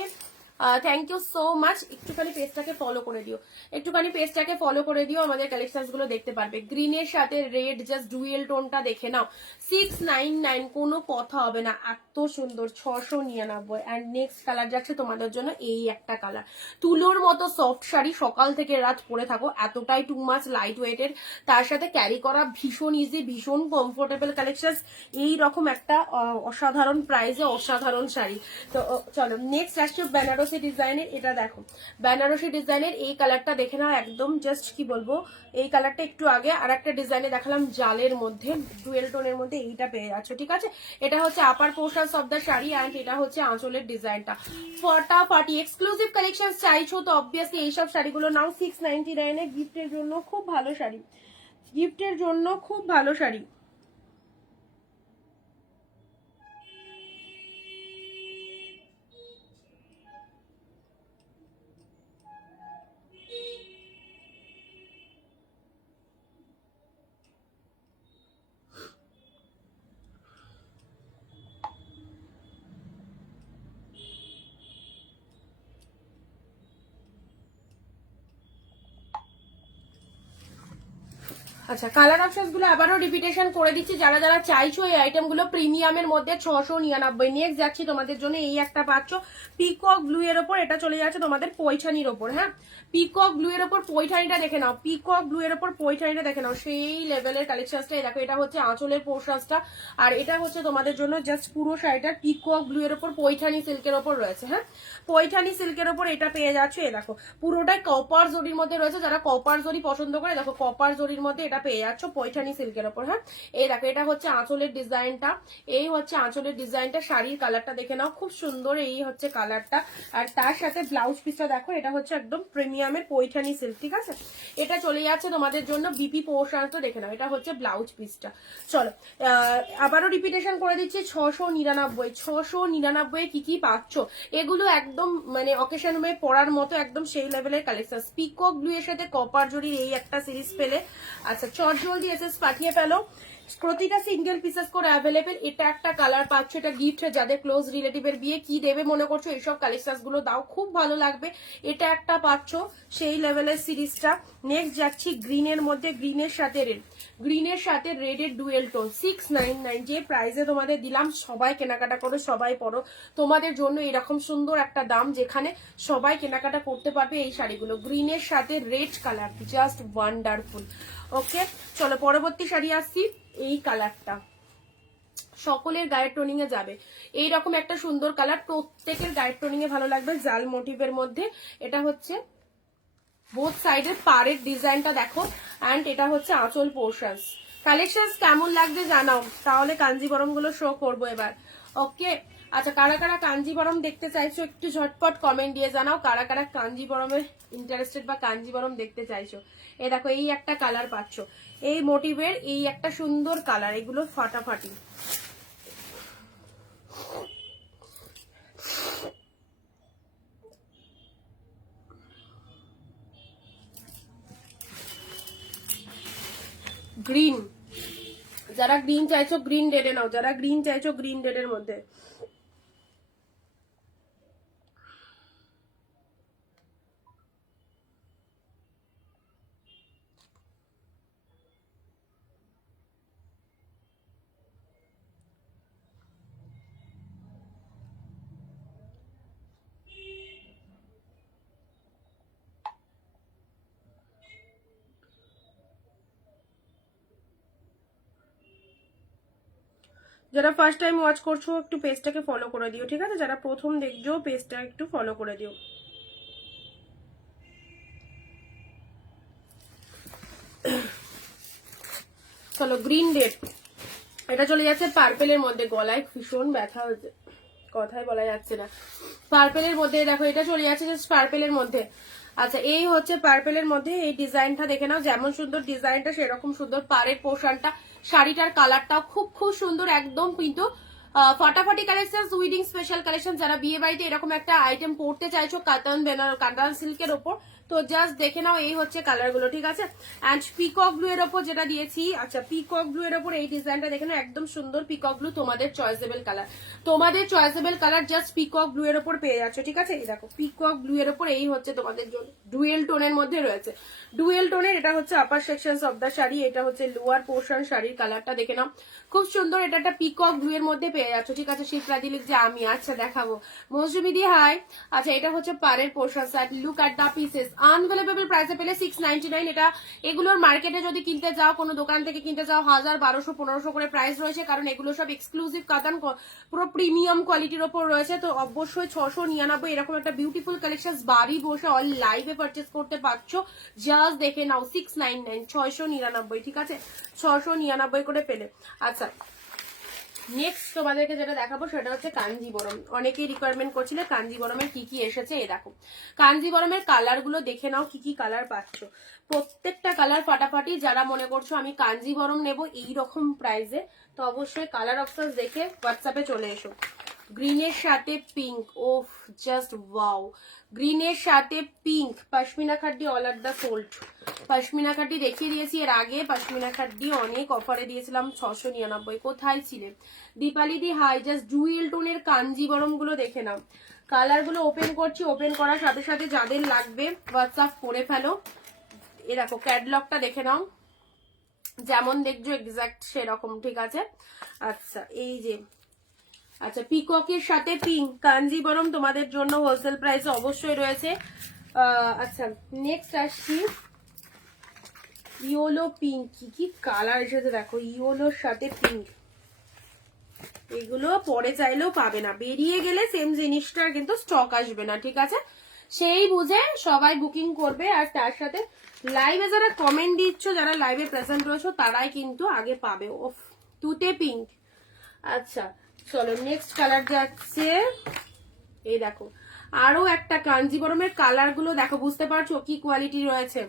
থ্যাংক ইউ সো মাচ। একটুখানি পেজটাকে ফলো করে দিও, একটুখানি পেজটাকে ফলো করে দিও, আমাদের কালেকশন গুলো দেখতে পারবে। গ্রিনের সাথে রেড জাস্ট ডুয়েল টোনটা দেখে নাও। 699, কোনো কথা হবে না, এত সুন্দর। 699। অ্যান্ড নেক্সট কালার যাচ্ছে তোমাদের জন্য, এই একটা কালার, তুলোর মতো সফট শাড়ি, সকাল থেকে রাত পরে থাকো, এতটাই টু মাচ লাইট ওয়েটের, তার সাথে ক্যারি করা ভীষণ ইজি, ভীষণ কমফোর্টেবল কালেকশন। এই রকম একটা অসাধারণ প্রাইসে অসাধারণ শাড়ি। তো চলো নেক্সট আসছে বেনারসি ডিজাইনের। এটা দেখো বেনারসি ডিজাইনের এই কালারটা দেখে নাও, একদম জাস্ট কি বলবো, এই কালারটা একটু আগে আর একটা ডিজাইনে দেখালাম জালের মধ্যে, ডুয়েল টোনের মধ্যে, এইটা পেয়ে যাচ্ছ। ঠিক আছে এটা হচ্ছে upper portion of the sari and এটা হচ্ছে আঁচলের ডিজাইনটা। ফটাফটি এক্সক্লুসিভ কালেকশন চাইছো তো অবভিয়াসলি এইসব শাড়িগুলো নাও। 699 গিফটের জন্য খুব ভালো শাড়ি, গিফটের জন্য খুব ভালো শাড়ি। আচ্ছা, কালার অপশনস গুলো আবারও রিপিটেশন করে দিচ্ছি, যারা যারা চাইছো এই আইটেম গুলো প্রিমিয়ামের মধ্যে 699। নেক্সট যাচ্ছি তোমাদের জন্য, এই একটা পাচ্ছ পিকক ব্লু এর ওপর, এটা চলে যাচ্ছে তোমাদের পৈঠানির ওপর। হ্যাঁ, পিকক ব্লু এর ওপর পৈঠানিটা দেখে নাও, পিকক ব্লু এর ওপর পৈঠানিটা দেখে নাও, সেই লেভেলের কালেকশনসটা। দেখো এটা হচ্ছে আঁচলের পোর্শনসটা, আর এটা হচ্ছে তোমাদের জন্য জাস্ট পুরো শাড়িটা পিকক ব্লু এর ওপর পৈঠানি সিল্কের ওপর রয়েছে। হ্যাঁ, পৈঠানি সিল্কের ওপর এটা পেয়ে যাচ্ছে। এই দেখো পুরোটাই কপার জরির মধ্যে রয়েছে, যারা কপার জরি পছন্দ করে দেখো কপার জরির মধ্যে এটা পেয়ে যাচ্ছ পৈঠানি সিল্কের ওপর। হ্যাঁ, এই দেখো এটা হচ্ছে আঁচলের ডিজাইনটা, এই হচ্ছে আঁচলের ডিজাইনটা, শাড়ির কালারটা দেখে নাও খুব সুন্দর, এই হচ্ছে কালারটা। আর তার সাথে ব্লাউজ পিসটা দেখো, এটা হচ্ছে একদম প্রিমিয়ামের পৈঠানি সিল্ক। ঠিক আছে, এটা চলে যাচ্ছে তোমাদের জন্য বিপি পোর্শনটা দেখে নাও, এটা হচ্ছে ব্লাউজ পিসটা। চলো আবারও রিপিটেশন করে দিচ্ছি, 699। 699 কি কি পাচ্ছ, এগুলো একদম মানে অকেশন হয়ে পড়ার মতো একদম সেই লেভেলের কালেকশন। পিকক ব্লু এর সাথে কপার জরির এই একটা সিরিজ পেলে। আচ্ছা, চট জলদি এসএস পাঠিয়ে ফেলো, প্রতিটা সিঙ্গেল পিসেস করে অ্যাভেলেবেল। এটা একটা কালার পাচ্ছ, এটা গিফট যাদের ক্লোজ রিলেটিভের বিয়ে কি দেবে মনে করছো এইসব কালেকশন গুলো দাও, খুব ভালো লাগবে। এটা একটা পাচ্ছ সেই লেভেলের সিরিজটা। নেক্সট যাচ্ছি গ্রিনের মধ্যে, গ্রিনের সাথে রেড, গ্রিনের সাথে রেডের ডুয়েল টোন 699। যে প্রাইসে তোমাদের দিলাম সবাই কেনাকাটা করো, সবাই পরো, তোমাদের জন্য এরকম সুন্দর একটা দাম যেখানে সবাই কেনাকাটা করতে পারবে এই শাড়িগুলো। গ্রিনের সাথে রেড কালার জাস্ট ওয়ান্ডারফুল। ওকে, চলো পরবর্তী শাড়ি আসছি, এই কালারটা সকলের গায়ের টোনিং এ যাবে, এইরকম একটা সুন্দর কালার, প্রত্যেকের গায়ের টোনিং এ ভালো লাগবে। জাল মোটিভের মধ্যে এটা হচ্ছে বোথ সাইডের পাড়ের ডিজাইনটা দেখো, অ্যান্ড এটা হচ্ছে আঁচল পোর্শনস। কালেকশনস কেমন লাগবে জানাও, তাহলে কাঞ্জিবরম গুলো শো করবো এবার। ওকে, আচ্ছা কারা কারা কাঞ্জিবরম দেখতে চাইছো একটু ঝটপট কমেন্ট দিয়ে জানাও, কারা কারা কাঞ্জিবরমে ইন্টারেস্টেড বা কাঞ্জিবরম দেখতে চাইছো। এ দেখো এই একটা কালার পাচ্ছ, এই মোটিভের এই একটা সুন্দর কালার, এগুলো ফাটাফাটি। গ্রিন, যারা গ্রিন চাইছো গ্রিন রেডে নাও, যারা গ্রিন চাইছো গ্রিন রেডের মধ্যে। যারা ফার্স্ট টাইম ওয়াচ করছো একটু পেজটাকে ফলো করে দিও, ঠিক আছে, যারা প্রথম দেখছো পেজটা একটু ফলো করে দিও। চলো গ্রিন রেড, এটা চলে যাচ্ছে পার্পেলের মধ্যে, গলায় ভীষণ ব্যথা হচ্ছে, কথাই বলা যাচ্ছে না। পার্পেলের মধ্যে দেখো এটা চলে যাচ্ছে জাস্ট পার্পেলের মধ্যে। আচ্ছা, এই হচ্ছে পার্পেলের মধ্যে, এই ডিজাইনটা দেখে নাও, যেমন সুন্দর ডিজাইনটা সেরকম সুন্দর পাড়ের পোর্শনটা, শাড়িটার কালারটাও খুব খুব সুন্দর একদম, কিন্তু ফাটাফাটি কালেকশন, উইডিং স্পেশাল কালেকশন। যারা বিয়ে বাড়িতে এরকম একটা আইটেম পড়তে চাইছো কাতান কাতান সিল্কের ওপর, তো জাস্ট দেখে নাও, এই হচ্ছে কালার গুলো, ঠিক আছে। অ্যান্ড পিকক ব্লু এর ওপর যেটা দিয়েছি, আচ্ছা পিকক ব্লু এর ওপর এই ডিজাইনটা দেখে নাও, একদম সুন্দর পিকক ব্লু, তোমাদের চয়েসেবল কালার, তোমাদের চয়েসেবল কালার জাস্ট পিকক ব্লু এর ওপর পেয়ে যাচ্ছ, ঠিক আছে। এই দেখো পিকক ব্লু এর ওপর এই হচ্ছে তোমাদের জন্য ডুয়েল টোনের মধ্যে রয়েছে, ডুয়েল টোনের, এটা হচ্ছে আপার সেকশন অফ দা শাড়ি, এটা হচ্ছে লোয়ার পোর্শন, শাড়ির কালারটা দেখে নাও খুব সুন্দর, এটা একটা পিকক ব্লু এর মধ্যে পেয়ে যাচ্ছ, ঠিক আছে। শিপ্রা দিলিক যে আমি, আচ্ছা দেখাবো, মৌসুমি দি হাই। আচ্ছা, এটা হচ্ছে পাড়ের portion, look at the pieces, unbelievable প্রাইসে পেলে 699। এটা এগুলোর মার্কেটে যদি কিনতে যাও, কোনো দোকান থেকে কিনতে যাও 1000, 1200, 1500 করে প্রাইস রয়েছে, কারণ এগুলো সব এক্সক্লুসিভ কাতান, পুরো প্রিমিয়াম কোয়ালিটির ওপর রয়েছে। তো অবশ্যই 699 এরকম একটা বিউটিফুল কালেকশন বাড়ি বসে অল লাইভে পারচেস করতে পারছো, জাস্ট দেখে নাও 699, 699, ঠিক আছে, 699 করে পেলে। আচ্ছা, নেক্সট তোমাদেরকে যেটা দেখাবো সেটা হচ্ছে কাঞ্জিবরম। অনেকেই রিকোয়ারমেন্ট করছিলে কাঞ্জিবরমের কি কি এসেছে, এই দেখো কাঞ্জিবরমের কালার গুলো দেখে নাও, কি কি কালার পাচ্ছ, প্রত্যেকটা কালার ফাটাফাটি। যারা মনে করছো আমি কাঞ্জিবরম নেবো এইরকম প্রাইসে, তো অবশ্যই কালার অপশন দেখে হোয়াটসঅ্যাপে চলে এসো। গ্রিনের সাথে পিঙ্ক, ওফ জাস্ট ওয়াও, গ্রিনের সাথে pink, pashmina khaddi all at the fold, pashmina khaddi দেখিয়ে দিয়েছি এর আগে, পশমিনা খাড্ডি অনেক অফারে দিয়েছিলাম 699, কোথায় ছিলে দীপালি দি হাই। জাস্ট ডুয়েল টোনের কাঞ্জিবরম গুলো দেখে নাও, কালার গুলো ওপেন করছি, ওপেন করার সাথে সাথে যাদের লাগবে হোয়াটসঅ্যাপ করে ফেলো। এ দেখো ক্যাটলগটা দেখে নাও, যেমন দেখছো এক্সাক্ট সেরকম, ঠিক আছে। আচ্ছা এই যে, আচ্ছা পিককের সাথে পিঙ্ক কাঞ্জিবরম তোমাদের জন্য হোলসেল প্রাইসে অবশ্যই রয়েছে। আচ্ছা নেক্সট আসছি ইয়েলো পিঙ্ক, কি কি কালার এসেছে দেখো, ইয়েলোর সাথে পিঙ্ক, এগুলো পরে চাইলেও পাবে না, বেরিয়ে গেলে সেম জিনিসটার কিন্তু স্টক আসবে না, ঠিক আছে। সেই বুঝে সবাই বুকিং করবে। আর তার সাথে লাইভে যারা কমেন্ট দিচ্ছ, যারা লাইভে প্রেজেন্ট রয়েছে তারাই কিন্তু আগে পাবে। ওফ তুতে পিঙ্ক। আচ্ছা চলো নেক্সট কালার যাচ্ছে, এই দেখো আরো একটা কাঞ্জিবরমের কালার গুলো দেখো, বুঝতে পারছো কি কোয়ালিটি রয়েছে।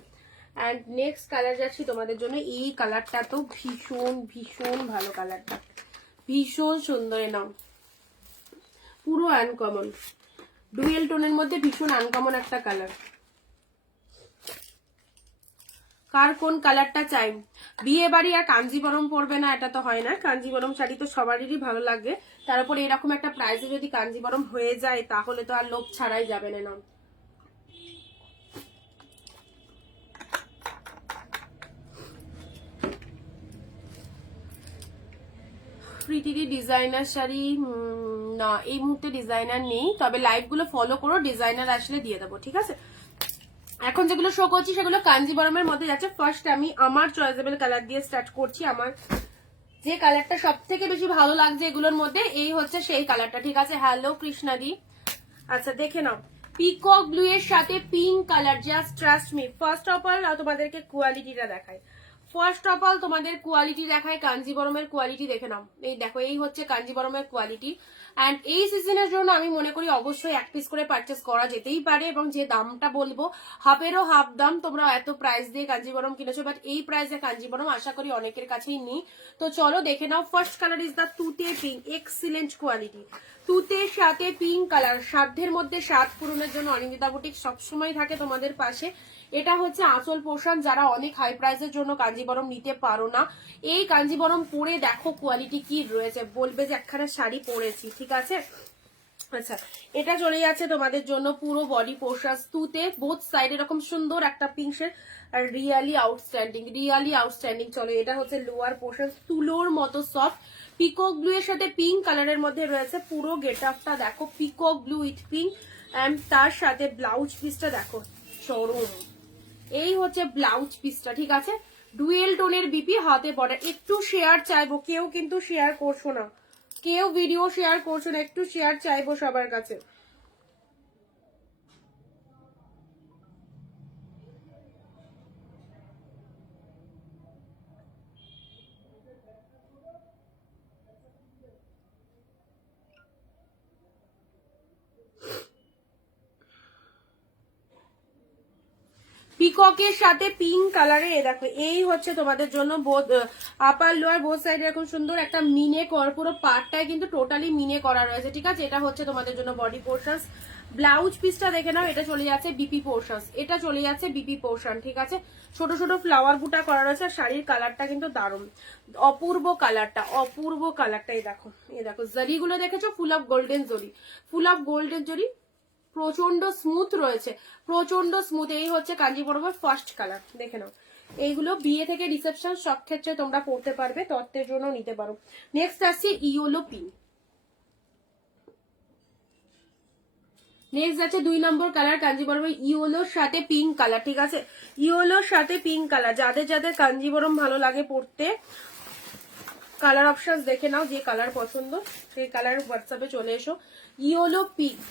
অ্যান্ড নেক্সট কালার যাচ্ছি তোমাদের জন্য, এই কালারটা তো ভীষণ ভীষণ ভালো, কালারটা ভীষণ সুন্দর, নাও পুরো আনকমন, ডুয়েল টোনের মধ্যে ভীষণ আনকমন একটা কালার। কার কোন কালারটা চাই? বিয়ে বাড়ি আর কাঞ্জিবরম পরবে না এটা তো হয় না, কাঞ্জিবরম শাড়ি তো সবারই ভালো লাগে, তার উপর এরকম একটা প্রাইসে যদি কাঞ্জিবরম হয়ে যায় তাহলে তো আর লোভ ছাড়াই যাবে না। প্রীতিদি ডিজাইনার শাড়ি না এই মুহূর্তে ডিজাইনার নেই, তবে লাইভ গুলো ফলো করো, ডিজাইনার আসলে দিয়ে দেবো, ঠিক আছে। এখন যেগুলো শো করছি সেগুলো কাঞ্জিবরমের মধ্যে যাচ্ছে। ফার্স্ট আমি আমার চয়েসেবল কালার দিয়ে স্টার্ট করছি, আমার যে কালারটা সব থেকে বেশি ভালো লাগছে এগুলোর মধ্যে এই হচ্ছে সেই কালারটা, ঠিক আছে। হ্যালো কৃষ্ণাদি, আচ্ছা দেখে নাও পিকক ব্লু এর সাথে pink colour, just trust me. First of all তোমাদেরকে কোয়ালিটিটা দেখায়, ফার্স্ট অফ অল তোমাদের কোয়ালিটি দেখায়, কাঞ্জিবরমের কোয়ালিটি দেখে নাও, এই দেখো এই হচ্ছে কাঞ্জিবরমের কোয়ালিটি। অ্যান্ড এই সিজনের জন্য আমি মনে করি অবশ্যই এক পিস করে পারচেস করা যেতেই পারে, এবং যে দামটা বলবো হাফেরও হাফ দাম, তোমরা এত প্রাইস দিয়ে কাঞ্জিবরম কিনেছো, বাট এই প্রাইসে কাঞ্জিবরম আশা করি অনেকের কাছেই নেই। তো চলো দেখে নাও, ফার্স্ট কালার ইজ দা তুতে পিঙ্ক, এক্সিলেন্ট কোয়ালিটি, তুতের সাথে পিঙ্ক কালার, সাধ্যের মধ্যে স্বাদ পূরণের জন্য অনিন্দিতা বুটিক সবসময় থাকে তোমাদের পাশে। এটা হচ্ছে আঁচল পোর্শন, যারা অনেক হাই প্রাইসের জন্য কাঞ্জিবরম নিতে পারো না, এই কাঞ্জিবরম পরে দেখো কোয়ালিটি কি রয়েছে, বলবে যে একখানা শাড়ি পরেছি, ঠিক আছে। আচ্ছা এটা চলে যাচ্ছে তোমাদের জন্য পুরো বডি পোর্শন তুতে, বোথ সাইড এরকম সুন্দর একটা পিঙ্কের, আর রিয়ালি আউটস্ট্যান্ডিং, রিয়ালি আউটস্ট্যান্ডিং। চলো এটা হচ্ছে লোয়ার পোর্শন, তুলোর মতো সফট, পিকক ব্লু এর সাথে পিঙ্ক কালারের মধ্যে রয়েছে, পুরো গেট আপটা দেখো peacock blue with pink, and তার সাথে ব্লাউজ পিসটা দেখো চরম, এই হচ্ছে ব্লাউজ পিসটা, ঠিক আছে। ডুয়েল টোনের বিপি, হাতে বর্ডার। একটু শেয়ার চাইবো, কেউ কিন্তু শেয়ার করছো না, কেউ ভিডিও শেয়ার করছো না, একটু শেয়ার চাইবো সবার কাছে। পিককের সাথে পিঙ্ক কালারে দেখো, এই হচ্ছে তোমাদের জন্য both upper lower both side এরকম সুন্দর একটা মিনে কর, পুরো পার্টটাই কিন্তু টোটালি মিনে করা রয়েছে, ঠিক আছে। এটা হচ্ছে তোমাদের জন্য বডি পোর্শন, ব্লাউজ পিসটা দেখে নাও, এটা চলে যাচ্ছে বিপি পোর্শন, এটা চলে যাচ্ছে বিপি পোর্শন, ঠিক আছে। ছোট ছোট ফ্লাওয়ার বুটা করা রয়েছে, শাড়ির কালারটা কিন্তু দারুণ, অপূর্ব কালারটা, অপূর্ব কালারটা। এই দেখো জরিগুলো দেখেছো, ফুল অফ গোল্ডেন জরি, ফুল অফ গোল্ডেন জরি, প্রচন্ড স্মুথ রয়েছে, প্রচন্ড স্মুথ। এই হচ্ছে কাঞ্জিবরমের ফার্স্ট কালার, দেখে নাও। এইগুলো বিয়ে থেকে রিসেপশন সব ক্ষেত্রে তোমরা পড়তে পারবে, তত্ত্বের জন্য নিতে পারো। নেক্সট আসছে ইয়েলো পিঙ্ক, নেক্সট আছে 2 নম্বর কালার কাঞ্জিবরমের ইয়েলোর সাথে পিঙ্ক কালার, ঠিক আছে। ইয়েলোর সাথে পিঙ্ক কালার, যাদের যাদের কাঞ্জিবরম ভালো লাগে পড়তে, কালার অপশন দেখে নাও, যে কালার পছন্দ সেই কালার হোয়াটসঅ্যাপে চলে এসো। Yellow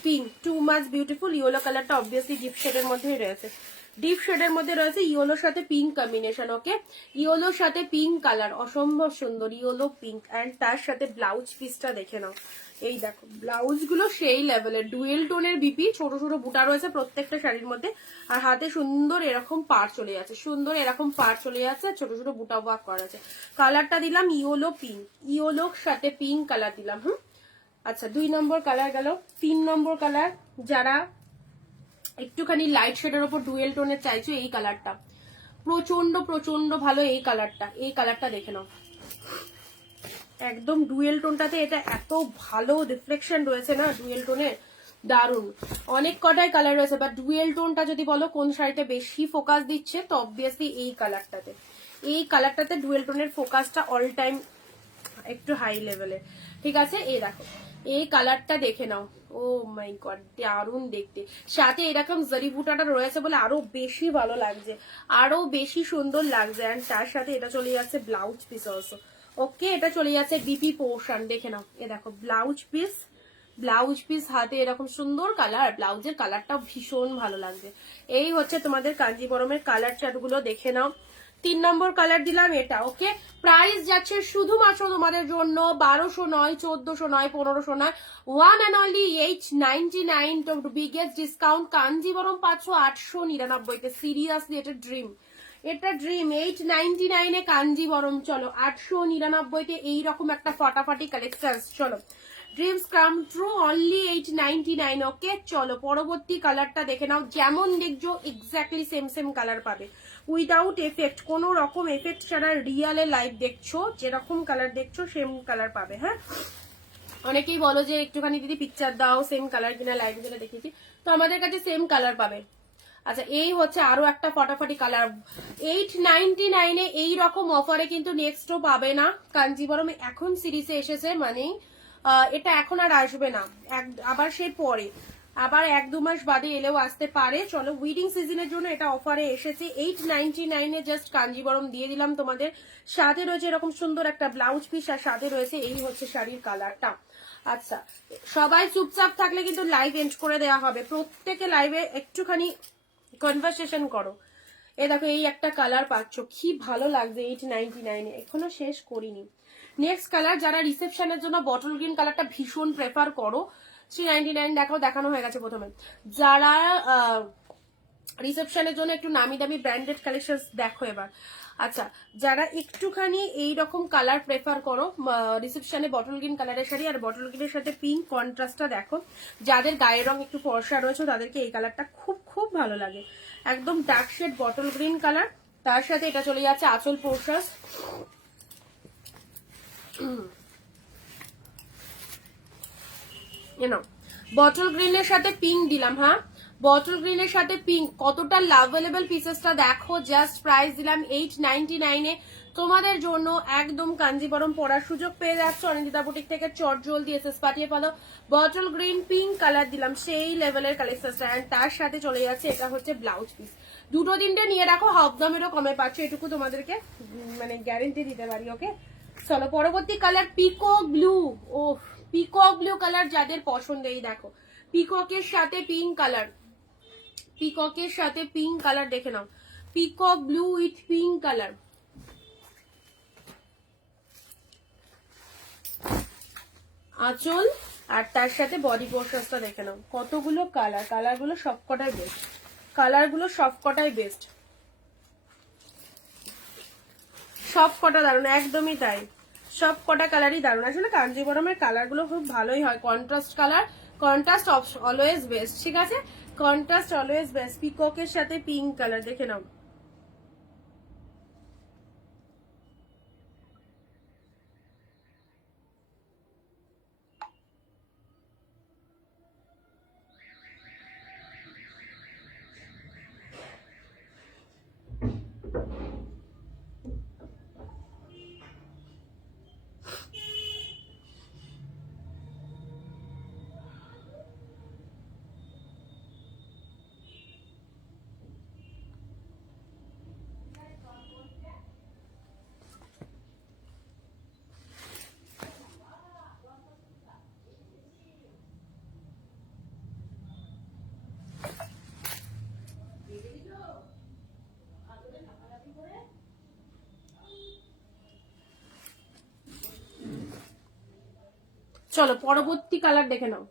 pink too much beautiful, yellow কালারটা অবভিয়াসলি ডিপ শেডের মধ্যেই রয়েছে, ডিপ শেডের মধ্যে রয়েছে, ইয়েলোর সাথে পিঙ্ক কম্বিনেশন, ওকে। ইয়েলোর সাথে পিঙ্ক কালার অসম্ভব সুন্দর, ইয়েলো পিঙ্ক, অ্যান্ড তার সাথে ব্লাউজ পিসটা দেখে নাও, এই দেখো ব্লাউজ গুলো সেই লেভেলের, ডুয়েল টোনের বিপি, ছোট ছোট বুটা রয়েছে প্রত্যেকটা শাড়ির মধ্যে, আর হাতে সুন্দর এরকম পার চলে যাচ্ছে, সুন্দর এরকম পার চলে যাচ্ছে, ছোট ছোট বুটা ওয়ার্ক করা আছে। কালারটা দিলাম ইয়েলো পিঙ্ক, ইয়েলোর সাথে পিঙ্ক কালার দিলাম। আচ্ছা 2 নম্বর কালার গেল। 3 নম্বর কালার, যারা একটুখানি লাইট শেডের ওপর ডুয়েল টোনের চাইছো, এই কালারটা প্রচন্ড প্রচন্ড ভালো, এই কালারটা দেখে নাও, একদম ডুয়েল টোনটাতে এটা এত ভালো রিফ্লেকশন রয়েছে না ডুয়েল টোনের, দারুন। অনেক কটাই কালার রয়েছে, বাট ডুয়েল টোনটা যদি বলো কোন শাড়িতে বেশি ফোকাস দিচ্ছে, তো অবভিয়াসলি এই কালারটাতে, এই কালারটাতে ডুয়েল টোনের ফোকাসটা অল টাইম একটু হাই লেভেলে, ঠিক আছে। এই দেখো এই কালারটা দেখে নাও, ও মাই গড দারুণ দেখতে, সাথে এরকম জারি বুটাটা রয়েছে বলে আরো বেশি ভালো লাগছে, আরো বেশি সুন্দর লাগছে। এন্ড তার সাথে এটা চলে যাচ্ছে ব্লাউজ পিস অলসো। ওকে, এটা চলে যাচ্ছে ডিপি পোর্শন, দেখে নাও। এ দেখো ব্লাউজ পিস, ব্লাউজ পিস হাতে এরকম সুন্দর কালার, ব্লাউজের কালারটাও ভীষণ ভালো লাগছে। এই হচ্ছে তোমাদের কাঞ্জিবরমের কালার চার্টগুলো, দেখে নাও। 3 নম্বর কালার দিলাম এটা। ওকে, প্রাইস যাচ্ছে শুধুমাত্র তোমাদের জন্য 1200 নয়, 1400 নয়, 1500 নয়, one and only 899, biggest discount. Kanjeevaram পাচ্ছ 899-তে। সিরিয়াসলি এটা ড্রিম, এটা ড্রিম। 899-এ কাঞ্জিবরম, চলো 899-তে এইরকম একটা ফাটাফাটি কালেকশন। চলো ড্রিমস কাম ট্রু, অনলি 899। ওকে, চলো পরবর্তী কালারটা দেখে নাও। যেমন দেখছো এক্স্যাক্টলি সেম সেম কালার পাবে, উইদাউট এফেক্ট, কোনো রকম এফেক্ট ছাড়া রিয়ালে লাইভ দেখছো, যেরকম কালার দেখছো সেম কালার পাবে। হ্যাঁ, অনেকেই বলো যে একটুখানি দিদি পিকচার দাও সেম কালার কিনা, লাইভ যেটা দেখেছি, তো আমাদের কাছে সেম কালার পাবে। আচ্ছা, এই হচ্ছে আরো একটা ফটাফটি কালার। 899-এ এইরকম অফারে কিন্তু নেক্সটও পাবে না। কাঞ্জিবরম এখন সিরিজে এসেছে, মানে এটা এখন আর আসবে না, আবার সে পরে, আবার 1-2 মাস বাদে এলেও আসতে পারে। চলো উইডিং সিজনের জন্য এটা অফারে এসেছে। 899-এ জাস্ট কাঞ্জিবরম দিয়ে দিলাম তোমাদের। সাথে রয়েছে এরকম সুন্দর একটা ব্লাউজ পিস, আর সাথে রয়েছে এই হচ্ছে শাড়ির কালারটা। আচ্ছা, সবাই চুপচাপ থাকলে কিন্তু লাইভ এন্ড করে দেওয়া হবে, প্রত্যেকে লাইভে একটুখানি কনভারসেশন করো। এ দেখো এই একটা কালার পাচ্ছ, কি ভালো লাগছে 899-এ, এখনো শেষ করিনি। নেক্সট কালার, যারা রিসেপশনের জন্য বটল গ্রিন কালারটা ভীষণ প্রেফার করো, 399 দেখো, দেখানো হয়ে গেছে প্রথমে। যারা রিসেপশনের জন্য একটু নামি দামি ব্র্যান্ডেড কালেকশন দেখো এবার। আচ্ছা, যারা একটুখানি এইরকম কালার প্রেফার করো, রিসেপশনে বটল গ্রিন কালারের শাড়ি, আর বটল গ্রিনের সাথে পিঙ্ক কন্ট্রাস্টটা দেখো, যাদের গায়ের রং একটু ফর্সা রয়েছে তাদেরকে এই কালারটা খুব খুব ভালো লাগে। একদম dark shade bottle green colour, তার সাথে এটা চলে যাচ্ছে আঁচল পোর্শাস। বটল গ্রিনের সাথে পিঙ্ক দিলাম। হ্যাঁ, বটল গ্রিনের সাথে পিঙ্ক, কতটা লাভেলেবল পিসেসটা দেখো। জাস্ট প্রাইস দিলাম 899-এ তোমাদের জন্য। একদম কাঞ্জিবরম পরার সুযোগ পেয়ে যাচ্ছে অনিন্দিতা বুটিক থেকে। চট জলদি এসএস পাঠিয়ে ফেলো। বটল গ্রিন পিঙ্ক কালার দিলাম, সেই লেভেলের কালেকশনটা। এন্ড তার সাথে চলে যাচ্ছে এটা হচ্ছে ব্লাউজ পিস। 2-3টে নিয়ে রাখো, হাফ দামেরও কমে পাচ্ছ, এটুকু তোমাদেরকে মানে গ্যারেন্টি দিতে পারি। ওকে, চলো পরবর্তী কালার পিকক ব্লু। ও পিকক ব্লু কালার যাদের পছন্দ, এই দেখো পিককের সাথে পিঙ্ক কালার, পিককের সাথে পিঙ্ক কালার দেখে নাও। Peacock blue with pink colour, আঁচল আর তার সাথে বডি পোর্শনটা দেখে নাও। কতগুলো কালার, কালারগুলো সবকটাই বেস্ট, কালারগুলো সবকটাই বেস্ট, সব কটা দারুণ, একদমই তাই, সব কটা কালারই দারুণ। আসলে কাঞ্জিবরমের কালারগুলো খুব ভালোই হয়, contrast colour, contrast always best, ঠিক আছে, কন্ট্রাস্ট অলওয়েজ বেস্ট। পিককের সাথে পিঙ্ক কালার দেখে নাও। চলো পরবর্তী কালার দেখে নাও।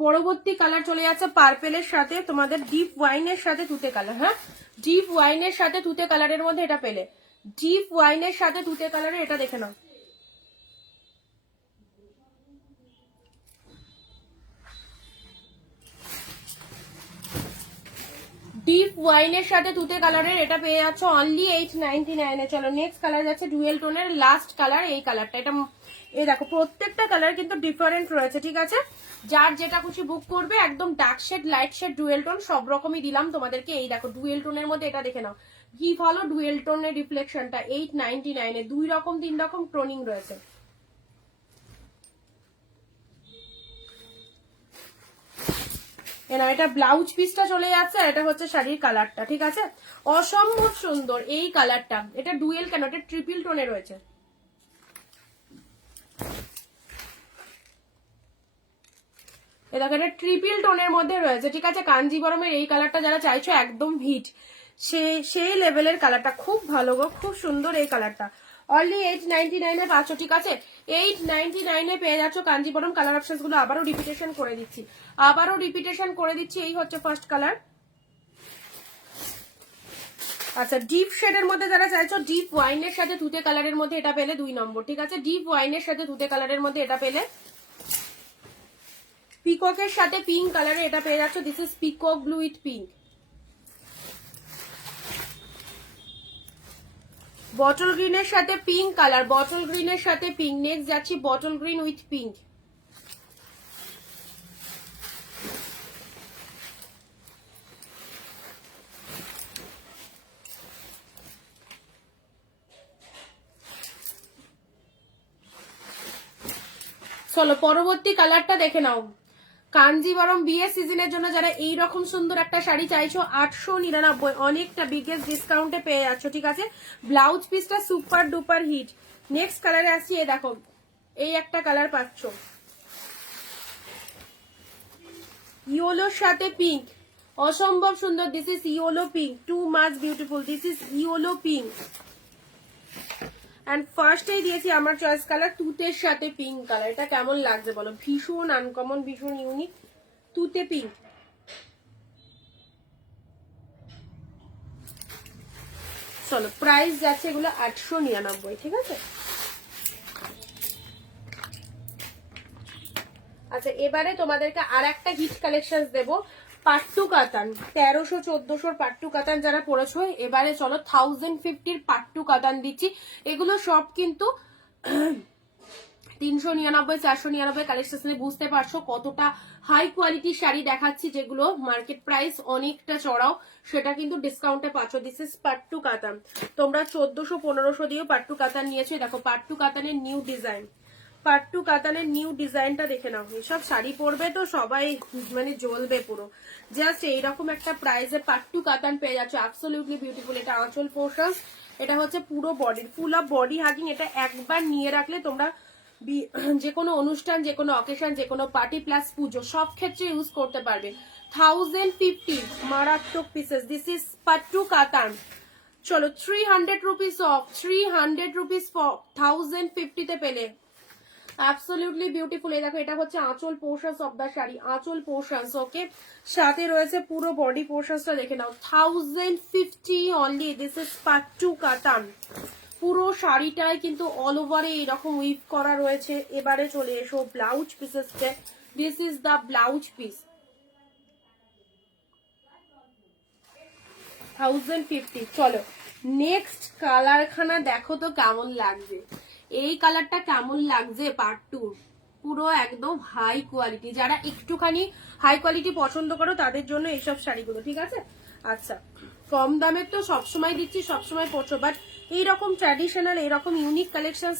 পরবর্তী কালার চলে যাচ্ছে পার্পেলের সাথে তোমাদের ডিপ ওয়াইনের সাথে তুতে কালার। হ্যাঁ, ডিপ ওয়াইনের সাথে তুতে কালারের মধ্যে এটা পেলে, ডিপ ওয়াইনের সাথে তুতে কালারে এটা দেখে নাও। ডিপ ওয়াইনের সাথে তুতে কালারের এটা পেয়ে যাচ্ছ অনলি 899-এ। চলো নেক্সট কালার যাচ্ছে ডুয়েল টোনের লাস্ট কালার, এই কালারটা। এটা এই দেখো প্রত্যেকটা কালার কিন্তু ডিফারেন্ট রয়েছে, ঠিক আছে, যার যেটা খুশি বুক করবে। একদম dark shade, light shade, dual tone সব রকমই দিলাম তোমাদেরকে। এই দেখো ডুয়েল টোনের মধ্যে এটা দেখে নাও, কি ভালো ডুয়েল টোনের রিফ্লেকশনটা 899 এ 2 রকম 3 রকম টোনিং রয়েছে। এটা ব্লাউজ পিসটা চলে যাচ্ছে আর এটা হচ্ছে শাড়ির কালারটা, ঠিক আছে? অসম্ভব সুন্দর এই কালারটা। এটা ডুয়েল কেন, এটা ট্রিপল টোনে রয়েছে। এটা ট্রিপল টোনের মধ্যে রয়েছে, ঠিক আছে? কাঞ্জিবরমের এই কালারটা যারা চাইছো একদম হিট, সেই লেভেলের কালারটা খুব ভালো গো, খুব সুন্দর এই কালারটা। অনলি 899 এ পাচ্ছ, ঠিক আছে? 899 এ পেয়ে যাচ্ছ কাঞ্জিবরম। কালার অপশনস গুলো আবারও রিপিটেশন করে দিচ্ছি। এই হচ্ছে ফার্স্ট কালার। আচ্ছা, ডিপ শেডের মধ্যে যারা চাইছো, ডিপ ওয়াইনের সাথে তুতে কালারের মধ্যে এটা পেলে 2 নম্বর, ঠিক আছে? ডিপ ওয়াইনের সাথে তুতে কালারের মধ্যে এটা পেলে। পিককের সাথে পিঙ্ক কালারে এটা পেয়ে যাচ্ছ। This is peacock blue with pink. Bottle গ্রিনের সাথে পিঙ্ক কালার, বটল গ্রিনের সাথে পিঙ্ক। নেক্সট যাচ্ছি বটল গ্রিন উইথ পিঙ্ক। চলো পরবর্তী কালারটা দেখে নাও। কাঞ্জিবরম বিয়ে সিজনের জন্য যারা এই রকম সুন্দর একটা শাড়ি চাইছো 899, অনেকটা বিগেস্ট ডিসকাউন্টে পেয়ে যাচ্ছ, ঠিক আছে? ব্লাউজ পিসটা সুপার ডুপার হিট। নেক্সট কালারে আসছি, এই দেখো এই একটা কালার পাচ্ছ, ইয়েলোর সাথে পিঙ্ক, অসম্ভব সুন্দর। This is yellow pink, too much beautiful. This is yellow pink. And ফার্স্টেই দিয়েছি আমার চয়েস কালার তুতের সাথে পিঙ্ক কালার। এটা কেমন লাগছে বলো? ভীষণ আনকমন, ভীষণ ইউনিক। তুতে পিঙ্ক। চলো প্রাইস যাচ্ছে এগুলো 899, ঠিক আছে? আচ্ছা, এবারে তোমাদেরকে আর একটা হিট কালেকশন দেবো। পাট্টু কাতান 1300-1400 পাট্টু কাতান যারা পড়েছো, এবারে চলো 1050 পাট্টু কাতান দিচ্ছি। এগুলো সব কিন্তু 399-499 কালেকশনে। বুঝতে পারছো কতটা হাই কোয়ালিটির শাড়ি দেখাচ্ছি, যেগুলো মার্কেট প্রাইস অনেকটা চড়াও, সেটা কিন্তু ডিসকাউন্টে পাচ্ছ। দিস ইজ পাট্টু কাতান। তোমরা 1400-1500 দিয়ে পাট্টু কাতান নিয়েছো। দেখো পাট্টু কাতানের নিউ ডিজাইন, পাট্টু কাতানের নিউ ডিজাইনটা দেখে নাও। এসব শাড়ি পরবে তো সবাই মানে জ্বলবে পুরো। জাস্ট এইরকম একটা প্রাইসে পাট্টু কাতান পেয়ে যাচ্ছে, অ্যাবসলিউটলি বিউটিফুল। এটা আঁচল পোর্শন, এটা হচ্ছে পুরো body, full of body hugging. এটা একবার নিয়ে রাখলে তোমরা যে কোনো অনুষ্ঠান, যে কোনো অকেশন, যে কোনো পার্টি প্লাস পুজো সব ক্ষেত্রে ইউজ করতে পারবে। 1050 মারাত্মক পিসেস। দিস ইজ পাট্টু কাতান। চলো 300 রুপিস অফ, 300 রুপিস 1050 তে পেলে। Absolutely beautiful. এই দেখো এটা হচ্ছে আঁচল পোর্শনস অফ দা শাড়ি, আঁচল পোর্শনস। ওকে, সাথে রয়েছে পুরো বডি পোর্শনসটা দেখে নাও। 1050 অনলি। দিস ইজ পাট্টু কাতান। পুরো শাড়িটায় কিন্তু অল ওভারে এরকম উইভ করা রয়েছে। এবারে চলে এসো ব্লাউজ পিসেসতে। This is the blouse piece, 1050। চলো নেক্সট কালারখানা দেখো তো কেমন লাগছে। এই কালারটা কেমন লাগছে? পাট্টু পুরো একদম হাই কোয়ালিটি। যারা একটুখানি হাই কোয়ালিটি পছন্দ করো তাদের জন্য এইসব শাড়িগুলো, ঠিক আছে? আচ্ছা, কম দামের তো সবসময় দিচ্ছি, সবসময় পড়ছো, বাট এইরকম ট্র্যাডিশনাল, এইরকম ইউনিক কালেকশন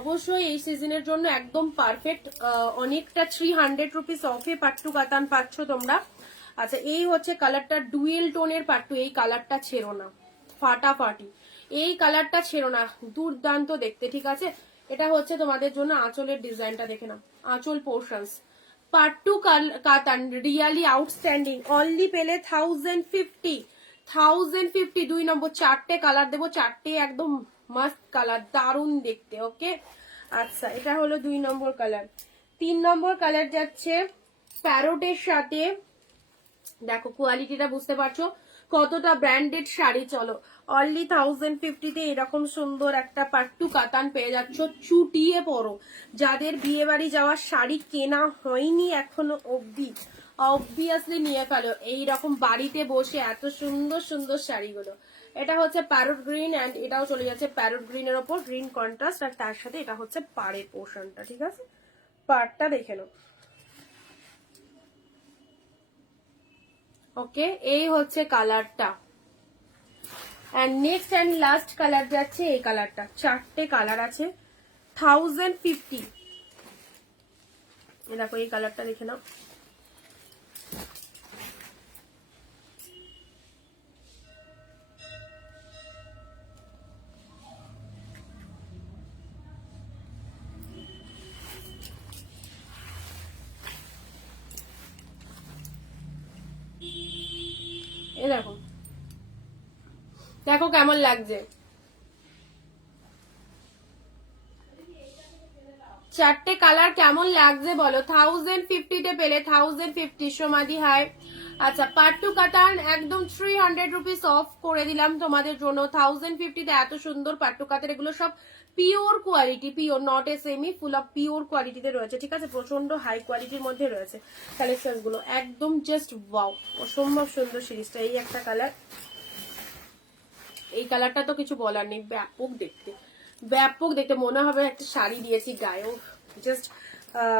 অবশ্যই এই সিজনের জন্য একদম পারফেক্ট। অনেকটা 300 রুপিস অফে পাট্টু কাতান পাচ্ছ তোমরা। আচ্ছা, এই হচ্ছে কালারটা ডুয়েল টোনের পাট্টু। এই কালারটা ছেড়ো না, ফাটাফাটি। এই কালারটা ছেড়ো না, দুর্দান্ত দেখতে, ঠিক আছে? এটা হচ্ছে তোমাদের জন্য আঁচলের ডিজাইনটা দেখে নাও, আঁচল পোর্শনস। পাট্টু কাতান রিয়ালি আউটস্ট্যান্ডিং। অনলি পেলে 1050, 1050। 2 নম্বর, 4টে কালার দেবো, 4টে একদম মাস্ট কালার, দারুণ দেখতে। ওকে, আচ্ছা এটা হলো 2 নম্বর কালার। 3 নম্বর কালার যাচ্ছে প্যারোটের সাথে। দেখো কোয়ালিটিটা বুঝতে পারছো কতটা ব্র্যান্ডেড শাড়ি। চলো অনলি 1050 তে এরকম সুন্দর একটা পাট্টু কাতান পেয়ে যাচ্ছ। চুটিয়ে পরো, যাদের বিয়ে বাড়ি যাওয়ার শাড়ি কেনা হয়নি এখনো অবধি, অবভিয়াসলি নিয়ে ফেলো এইরকম বাড়িতে বসে এত সুন্দর সুন্দর শাড়িগুলো। এটা হচ্ছে প্যারট গ্রিন অ্যান্ড এটাও চলে যাচ্ছে প্যারট গ্রিনের ওপর, গ্রিন কন্ট্রাস্ট। আর তার সাথে এটা হচ্ছে পাড়ের পোর্শনটা, ঠিক আছে? পাড়টা দেখে নাও। ওকে, এই হচ্ছে কালারটা। And next and last colour যাচ্ছে এই কালারটা, 4টে কালার আছে, 1050। দেখো এই কালারটা দেখে নাও, এই দেখো, দেখো কেমন লাগছে, 4টে কালার কেমন লাগছে বলো। 1050 পেলে, 1050 সমাধি হাই। আচ্ছা পাট্টু কাতান একদম 300 রুপিস অফ করে দিলাম তোমাদের জন্য। 1050 এত সুন্দর পাট্টু কাতান, এগুলো সব pure quality, pure, not a semi, full of pure কোয়ালিটিতে রয়েছে, ঠিক আছে, প্রচন্ড হাই কোয়ালিটির মধ্যে রয়েছে কালেকশন গুলো, একদম জাস্ট ওয়াও, অসম্ভব সুন্দর সিরিজটা। এই একটা কালার, এই কালারটা তো কিছু বলার নেই, ব্যাপক দেখতে, ব্যাপক দেখতে, মনে হবে একটা শাড়ি দিয়েছি গায়েও। জাস্ট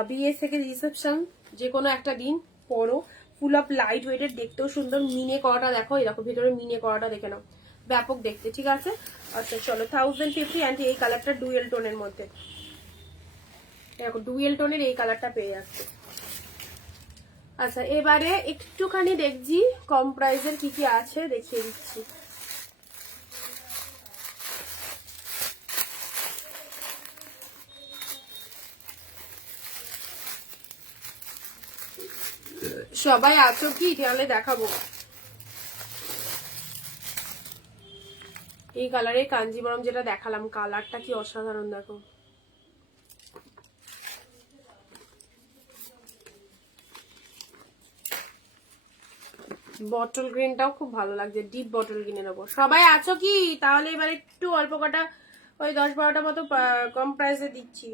বিয়ে থেকে রিসেপশন যে কোনো একটা দিন পরো, ফুল অফ লাইট ওয়েটের, দেখতেও সুন্দর, মিনে করাটা দেখো, এরকম ভিতরে মিনে করাটা দেখে নাও, ব্যাপক দেখতে, ঠিক আছে। আচ্ছা চলো 1050 অ্যান্ড এই কালারটা ডুয়েল টোনের মধ্যে, দেখো ডুয়েল টোনের এই কালারটা পেয়ে যাচ্ছে। আচ্ছা এবারে একটুখানি দেখছি কম প্রাইসের কি কি আছে, দেখিয়ে দিচ্ছি। সবাই আছো কি, তাহলে দেখাবো। এই কালারের কাঞ্জিবরম যেটা দেখালাম, কালারটা কি অসাধারণ, দেখো বটল গ্রিনটাও খুব ভালো লাগছে, ডিপ বটল গ্রিনে নেবো। সবাই আছো কি, তাহলে এবার একটু অল্প কটা, ওই 10-12টা মতো কম প্রাইসে দিচ্ছি।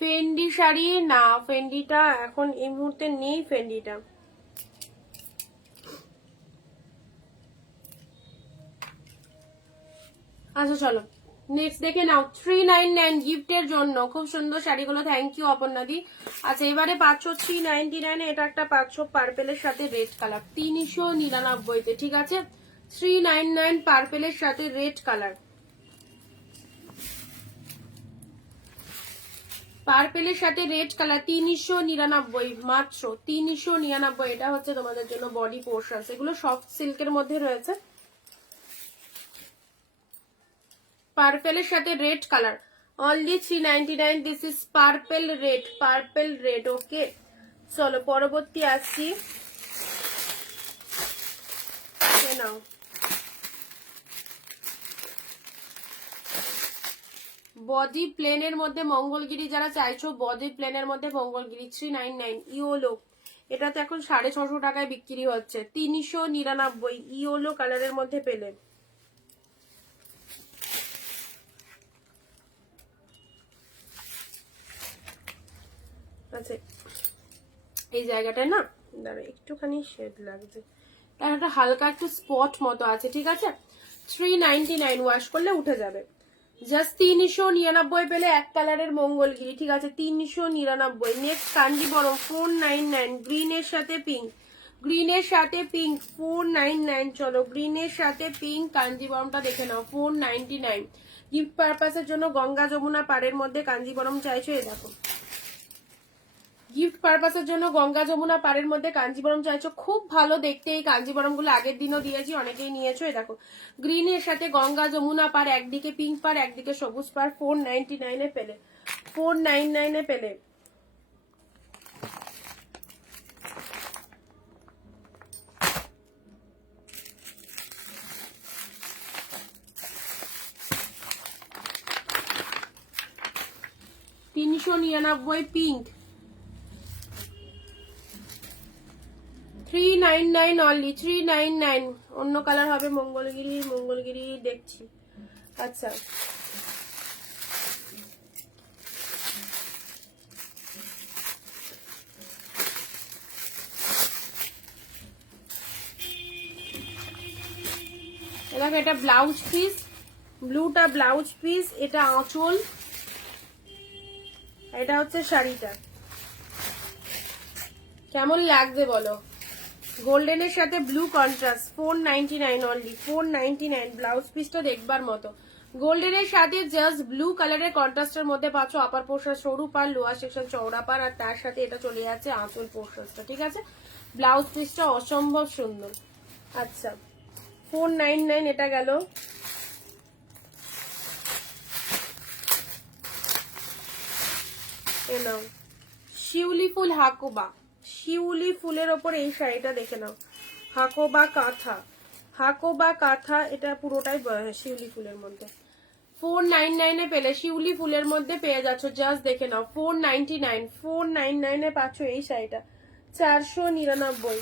ফেন্ডি শাড়ি না, ফেন্ডিটা এখন এই মুহূর্তে নেই, ফেন্ডিটা। আচ্ছা চলো নেক্সট দেখে নাও, 399 গিফটের জন্য খুব সুন্দর শাড়িগুলো, থ্যাংক ইউ অপর্ণাদি। আচ্ছা এবারে পাচ্ছ 399, এটা একটা পাচ্ছ পার্পেলের সাথে রেড কালার, 399-তে, ঠিক আছে, 399 পার্পেলের সাথে রেড কালার, পার্পেলের সাথে রেড কালার, 399 মাত্র, 399। এটা হচ্ছে তোমাদের জন্য বডি পোর্শন, এগুলো সফট সিল্কের মধ্যে রয়েছে, পার্পেলের সাথে red colour, only 399। This is purple red, purple red, okay. চলো পরবর্তী আসছি, নাও বডি প্লেনের মধ্যে মঙ্গলগিরি, যারা চাইছো বডি প্লেনের মধ্যে মঙ্গলগিরি, 399 ইয়োলো, এটা তো এখন 650 টাকায় বিক্রি হচ্ছে, 399 ইয়োলো কালারের মধ্যে পেলে। আচ্ছা এই জায়গাটা না, দাঁড়া একটুখানি শেড লাগছে, একটা হালকা একটু স্পট মতো আছে, ঠিক আছে, 399, ওয়াশ করলে উঠে যাবে, জাস্ট 399 পেলে এক কালারের মঙ্গলগিরি, ঠিক আছে, 399। নেক্সট কাঞ্জিবরম 499, গ্রিনের সাথে পিঙ্ক, গ্রিনের সাথে পিঙ্ক 499। চলো গ্রিনের সাথে পিঙ্ক কাঞ্জিবরমটা দেখে নাও, 499। গিফট পারপাসের জন্য গঙ্গা যমুনা পাড়ের মধ্যে কাঞ্জিবরম চাইছো, এই দেখো গিফট পারপাসের জন্য গঙ্গা যমুনা পাড়ের মধ্যে কাঞ্জিবরম চাইছো, খুব ভালো দেখতে এই কাঞ্জিবরম গুলো, আগের দিনও দিয়েছি, অনেকেই নিয়েছো। এই দেখো গ্রিনের সাথে গঙ্গা যমুনা পাড়, একদিকে পিঙ্ক পাড় একদিকে সবুজ পাড়, 499 পেলে, 499 পেলে। 399 পিঙ্ক, 399 অনলি, 399। অন্য কালার হবে মঙ্গলগিরি, মঙ্গলগিরি দেখছি। আচ্ছা দেখো এটা ব্লাউজ পিস, ব্লুটা ব্লাউজ পিস, এটা আঁচল, এটা হচ্ছে শাড়িটা। কেমন লাগছে বলো? গোল্ডেনের সাথে ব্লু কন্ট্রাস্ট, 499 অনলি, 499। ব্লাউজ পিসটা দেখবার মতো। গোল্ডেনের সাথে জাস্ট ব্লু কালারের কন্ট্রাস্টের মধ্যে পাচ্ছ আপার পোর্শন সরু পার, লোয়ার সেকশন চওড়া পার, আর তার সাথে এটা চলে যাচ্ছে আঁচল পোর্শনটা। ঠিক আছে, ব্লাউজ পিসটা অসম্ভব সুন্দর। আচ্ছা 499 এটা গেল। এ নাও শিউলি ফুল হাকোবা, শিউলি ফুলের ওপর এই শাড়িটা দেখে নাও, হাকোবা কাঁথা, হাকোবা কাঁথা, এটা পুরোটাই শিউলি ফুলের মধ্যে। 499 এ পেলে, শিউলি ফুলের মধ্যে পেয়ে যাচ্ছ, জাস্ট দেখে নাও 499, 499 এ পাচ্ছ এই শাড়িটা, 499।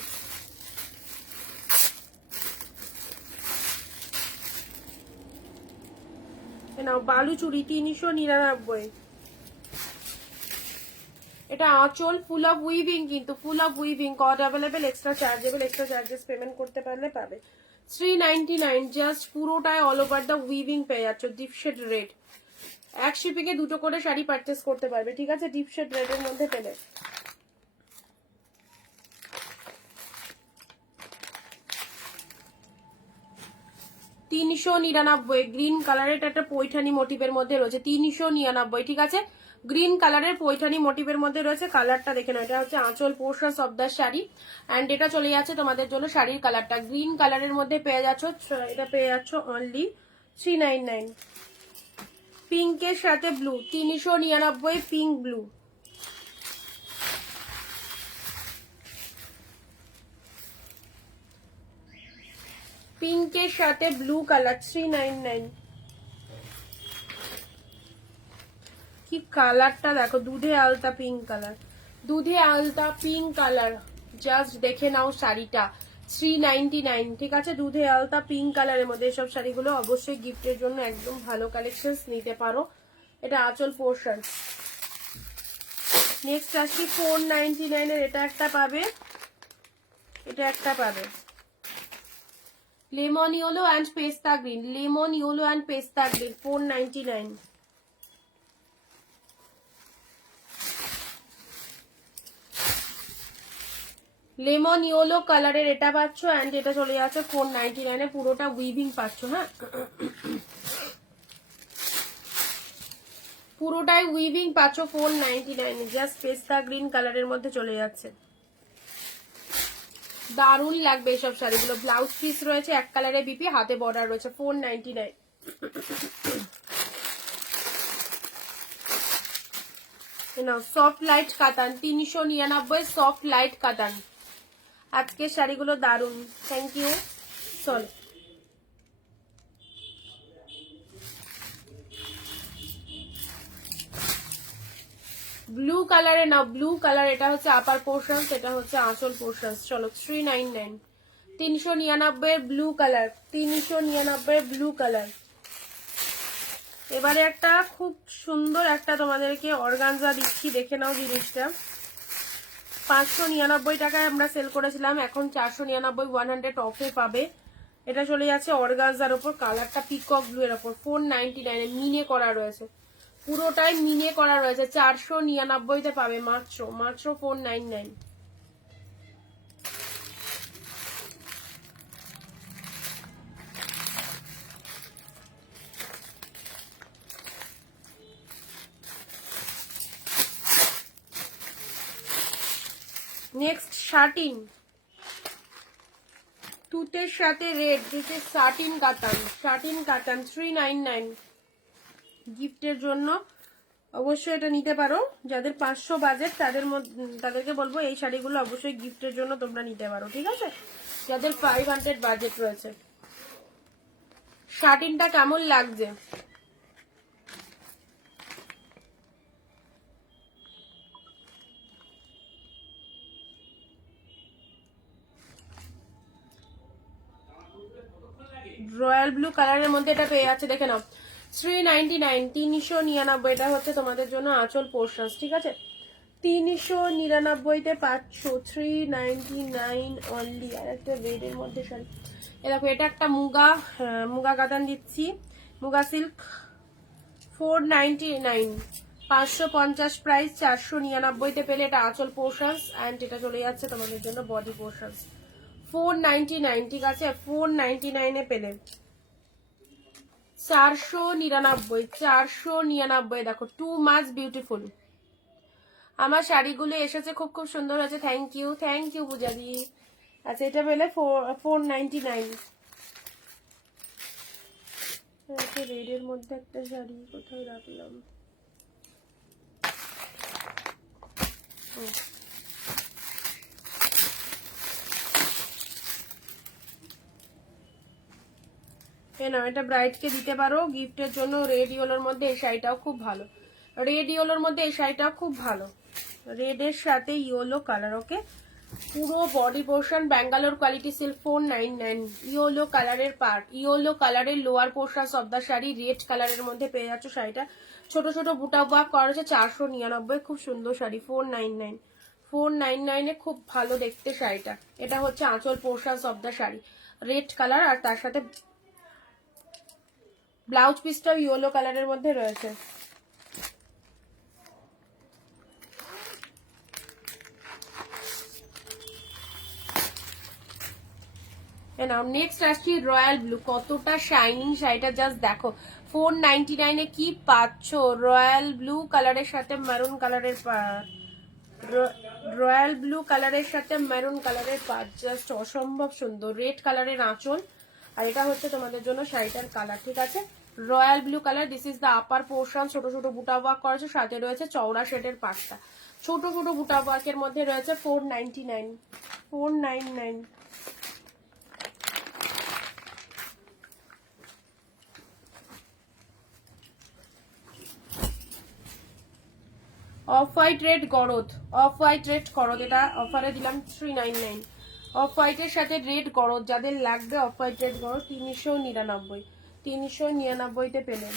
নাও বালুচুরি 399। এটা আঁচল, ফুল অফ উইভিং, কিন্তু ফুল অফ উইভিং, কট available, extra chargeable, extra charges payment করতে পারলে পাবে। 399 জাস্ট, পুরোটাই অল ওভার দ্য উইভিং পেয়ে যাচ্ছ, ডিপ শেড রেড। এক শিপিং এ দুটো করে শাড়ি পারচেস করতে পারবে। ঠিক আছে, ডিপ শেড রেড এর মধ্যে পেলে। $399 গ্রিন কালারের, একটা পৈঠানি মোটিভের মধ্যে রয়েছে, 399। ঠিক আছে, গ্রিন কালারের পৈঠানি মোটিভের মধ্যে রয়েছে। কালারটা দেখে নাও, এটা হচ্ছে আঁচল portion of the sari, and এটা চলে যাচ্ছে তোমাদের জন্য শাড়ির কালারটা গ্রিন কালারের মধ্যে পেয়ে যাচ্ছ। এটা পেয়ে যাচ্ছ অনলি 399। পিঙ্কের সাথে ব্লু, 399 পিঙ্ক ব্লু। পিঙ্কের সাথে ব্লু কালার, 399। কি কালারটা দেখো, দুধে আলতা পিঙ্ক কালার, দুধে আলতা পিঙ্ক কালার, জাস্ট দেখে নাও শাড়িটা, 399। ঠিক আছে, দুধে আলতা পিঙ্ক কালারের মধ্যে এসব শাড়িগুলো অবশ্যই গিফটের জন্য একদম ভালো কালেকশন নিতে পারো। এটা আঁচল পোর্শন। নেক্সট আসি 499 এর, এটা একটা পাবে, এটা একটা পাবে, লেমন ইয়েলো অ্যান্ড পেস্তা গ্রিন, লেমন ইয়েলো অ্যান্ড পেস্তা গ্রিন, 499। লেমন ইয়েলো কালারের এটা পাচ্ছ, অ্যান্ড এটা চলে যাচ্ছে 499 এ, পুরোটা উইভিং পাচ্ছ। হ্যাঁ, পুরোটাই উইভিং পাচ্ছ 499, জাস্ট পেস্তা গ্রিন কালারের মধ্যে চলে যাচ্ছে। দারুণ লাগবে এইসব শাড়িগুলো। ব্লাউজ পিস রয়েছে এক কালারে বিপি, হাতে বর্ডার রয়েছে, 499। সফট লাইট কাতান, 399 সফট লাইট কাতান। আজকের শাড়িগুলো দারুণ, থ্যাংক ইউ। চল ব্লু কালারে নাও, ব্লু কালার, এটা হচ্ছে আপার পোর্শন, এটা হচ্ছে আঁচল পোর্শন। চলো 399, 399 ব্লু কালার, 399 ব্লু কালার। এবারে একটা খুব সুন্দর একটা তোমাদেরকে অর্গানজা দিচ্ছি, দেখে নাও জিনিসটা। 599 টাকায় আমরা সেল করেছিলাম, এখন 499, 100 অফে পাবে। এটা চলে যাচ্ছে অর্গানজার উপর, কালারটা পিকক ব্লু এর উপর, 499 মিনে করা রয়েছে, পুরোটাই মিনে করা রয়েছে, 499 তে পাবে মাত্র, মাত্র 499। নেক্সট শার্টিন, তুতের সাথে রেড, দিস ইজ শার্টিন কাতান, শার্টিন কাতান, 399 গিফটের জন্য অবশ্যই এটা নিতে পারো। যাদের 500 বাজেট তাদেরকে বলবো এই শাড়িগুলো অবশ্যই গিফটের জন্য তোমরা নিতে পারো। ঠিক আছে, যাদের 500 বাজেট রয়েছে। শার্টিনটা কেমন লাগছে? রয়্যাল ব্লু কালারের মধ্যে এটা পেয়ে যাচ্ছে, দেখে নাও 399, 399। এটা হচ্ছে তোমাদের জন্য আঁচল পোর্শন, ঠিক আছে? 399-তে পাচ্ছ, 399 অনলি। আর একটা রেড এর মধ্যে শাড়ি, দেখো এটা একটা মুগা, মুগা কাতান দিচ্ছি, মুগা সিল্ক, 499, 550 প্রাইস, 499-তে পেলে এটা আঁচল পোর্শন অ্যান্ড এটা চলে যাচ্ছে তোমাদের জন্য বডি পোর্শন। 499, ঠিক আছে? 499-এ পেলে 499, 499। দেখো টু মাচ বিউটিফুল। আমার শাড়িগুলো এসেছে, খুব খুব সুন্দর হয়েছে। থ্যাংক ইউ পূজাদি। আচ্ছা এটা পেলে 499। রেডের মধ্যে একটা শাড়ি কোথায় রাখলাম, এটা ব্রাইডকে দিতে পারো গিফটের জন্য। রেড ইয়েলোর মধ্যে এই শাড়িটাও খুব ভালো, রেড ইয়েলোর মধ্যে এই শাড়িটাও খুব ভালো, রেডের সাথে ইয়েলো কালার। ওকে, পুরো body portion Bangalore quality silk, 499। ইয়েলো কালারের পার্ট, ইয়েলো কালারের lower portion of the sari, red কালারের মধ্যে পেয়ে যাচ্ছ শাড়িটা। ছোট ছোট বুটা ওয়ার্ক করা হচ্ছে, 499। খুব সুন্দর শাড়ি, 499, 499-এ খুব ভালো দেখতে শাড়িটা। এটা হচ্ছে আঁচল portion of the sari, red colour, আর তার সাথে ব্লাউজ পিসটাও ইয়েলো কালারের মধ্যে রয়েছে। নেক্সট আসছি রয়্যাল ব্লু, কতটা শাইনিং শাড়িটা জাস্ট দেখো। 499-এ কি পাচ্ছ, রয়্যাল ব্লু কালারের সাথে মেরুন কালারের পাড়, রয়্যাল ব্লু কালারের সাথে মেরুন কালারের পাড়, জাস্ট অসম্ভব সুন্দর। রেড কালারের আঁচল, আর এটা হচ্ছে তোমাদের জন্য শাড়িটার কালার, ঠিক আছে? Royal blue colour, this is the upper portion. ছোট ছোট বুটা ওয়ার্ক করেছে, সাথে রয়েছে চওড়া শেডের পাটটা, ছোট ছোট বুটা ওয়ার্কের মধ্যে রয়েছে। 499, 499। অফ হোয়াইট রেড গরদ, অফ হোয়াইট রেড গরদ, এটা অফারে দিলাম 399। অফ হোয়াইটের সাথে রেড গরদ যাদের লাগবে, অফ হোয়াইট রেড গরদ 399, 399-তে পেলেন।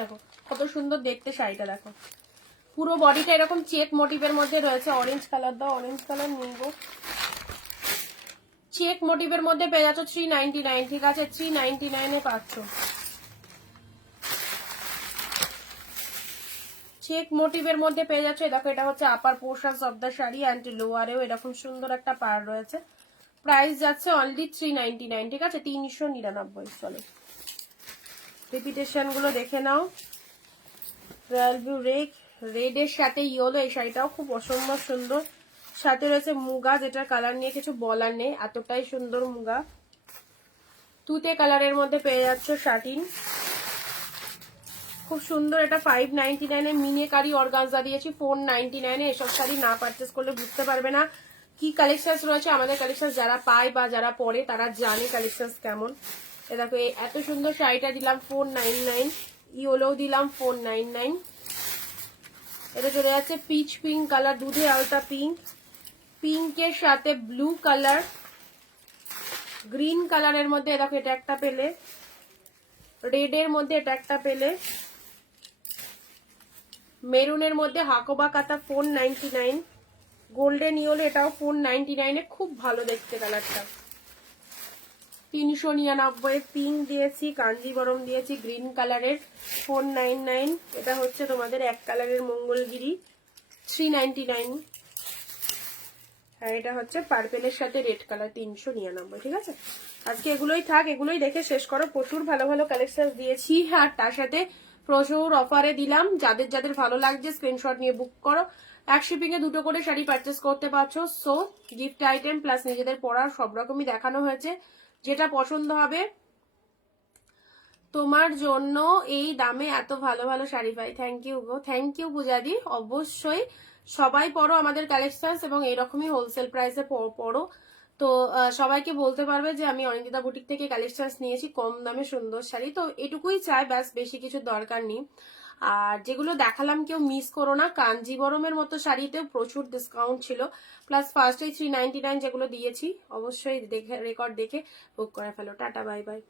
দেখো কত সুন্দর দেখতে শাড়িটা, দেখো পুরো বডিটা এরকম চেক মোটিভের মধ্যে রয়েছে। অরেঞ্জ কালার দাও, অরেঞ্জ কালার নিব। চেক মোটিভের মধ্যে পেয়ে যাচ্ছ 399, ঠিক আছে? 399-এ পাচ্ছ। চেক মোটিভের মধ্যে পেয়ে যাচ্ছে। দেখো এটা হচ্ছে upper portion of the sari and লোয়ারেও এরকম সুন্দর একটা পাড় রয়েছে। প্রাইস যাচ্ছে অনলি 399, ঠিক আছে? 399। চলো রিপিটেশন গুলো দেখে নাও। রয়্যাল ব্লু রেড এর সাথে ইয়েলো, এই শাড়িটাও খুব অসম্ভব সুন্দর। সাথে রয়েছে মুগা, যেটার কালার নিয়ে কিছু বলার নেই, এতটাই সুন্দর মুগা। তুতে কালারের মধ্যে পেয়ে যাচ্ছ শাটিন, খুব সুন্দর। এটা 599-এ মিনিকারি অর্গানজা দিয়েছি, 499-এ। এসব শাড়ি না পারচেস করলে বুঝতে পারবে না কি কালেকশন রয়েছে। আমাদের কালেকশন যারা পায় বা যারা পরে তারা জানে কালেকশন কেমন। দেখো এত সুন্দর শাড়িটা দিলাম 499, ইয়েলো দিলাম 499। এটা চলে যাচ্ছে পিচ পিঙ্ক কালার, দুধে আলতা পিঙ্ক, পিঙ্কের সাথে ব্লু কালার, গ্রিন কালারের মধ্যে দেখো এটা একটা পেলে, রেড এর মধ্যে এটা একটা পেলে, মেরুনের মধ্যে হাকোবা কাতা 499, গোল্ডেন ইয়েলো এটাও 499-এ, খুব ভালো দেখতে কালারটা। 399 পিঙ্ক দিয়েছি, কাঞ্জিবরম দিয়েছি গ্রিন কালারের, 499। এটা হচ্ছে তোমাদের এক কালারের মঙ্গলগিরি, 399। আর এটা হচ্ছে পার্পেলের সাথে রেড কালার, 399, ঠিক আছে? আজকে এগুলোই থাক, এগুলোই দেখে শেষ করো। প্রচুর ভালো ভালো কালেকশন দিয়েছি, আর তার সাথে প্রচুর অফারে দিলাম। যাদের যাদের ভালো লাগছে স্ক্রিনশট নিয়ে বুক করো। এক শিপিং এ দুটো করে শাড়ি পারচেস করতে পারছো। সো গিফট আইটেম প্লাস নিজেদের পরার সব রকমই দেখানো হয়েছে, যেটা পছন্দ হবে তোমার জন্য। এই দামে এত ভালো ভালো শাড়ি পাই, থ্যাংক ইউ গো, থ্যাংক ইউ পূজাদি। অবশ্যই সবাই পড়ো আমাদের কালেকশন এবং এইরকমই হোলসেল প্রাইসে পড়ো। তো সবাইকে বলতে পারবে যে আমি অনিন্দিতা বুটিক থেকে কালেকশন নিয়েছি কম দামে সুন্দর শাড়ি। তো এটুকুই চাই, ব্যাস বেশি কিছু দরকার নেই। আর যেগুলো দেখালাম কেউ মিস করো না, কাঞ্জিবরমের মতো শাড়িতেও প্রচুর ডিসকাউন্ট ছিল, প্লাস ফার্স্টে 399 যেগুলো দিয়েছি, অবশ্যই দেখে রেকর্ড দেখে বুক করে ফেলো। Tata, bye bye.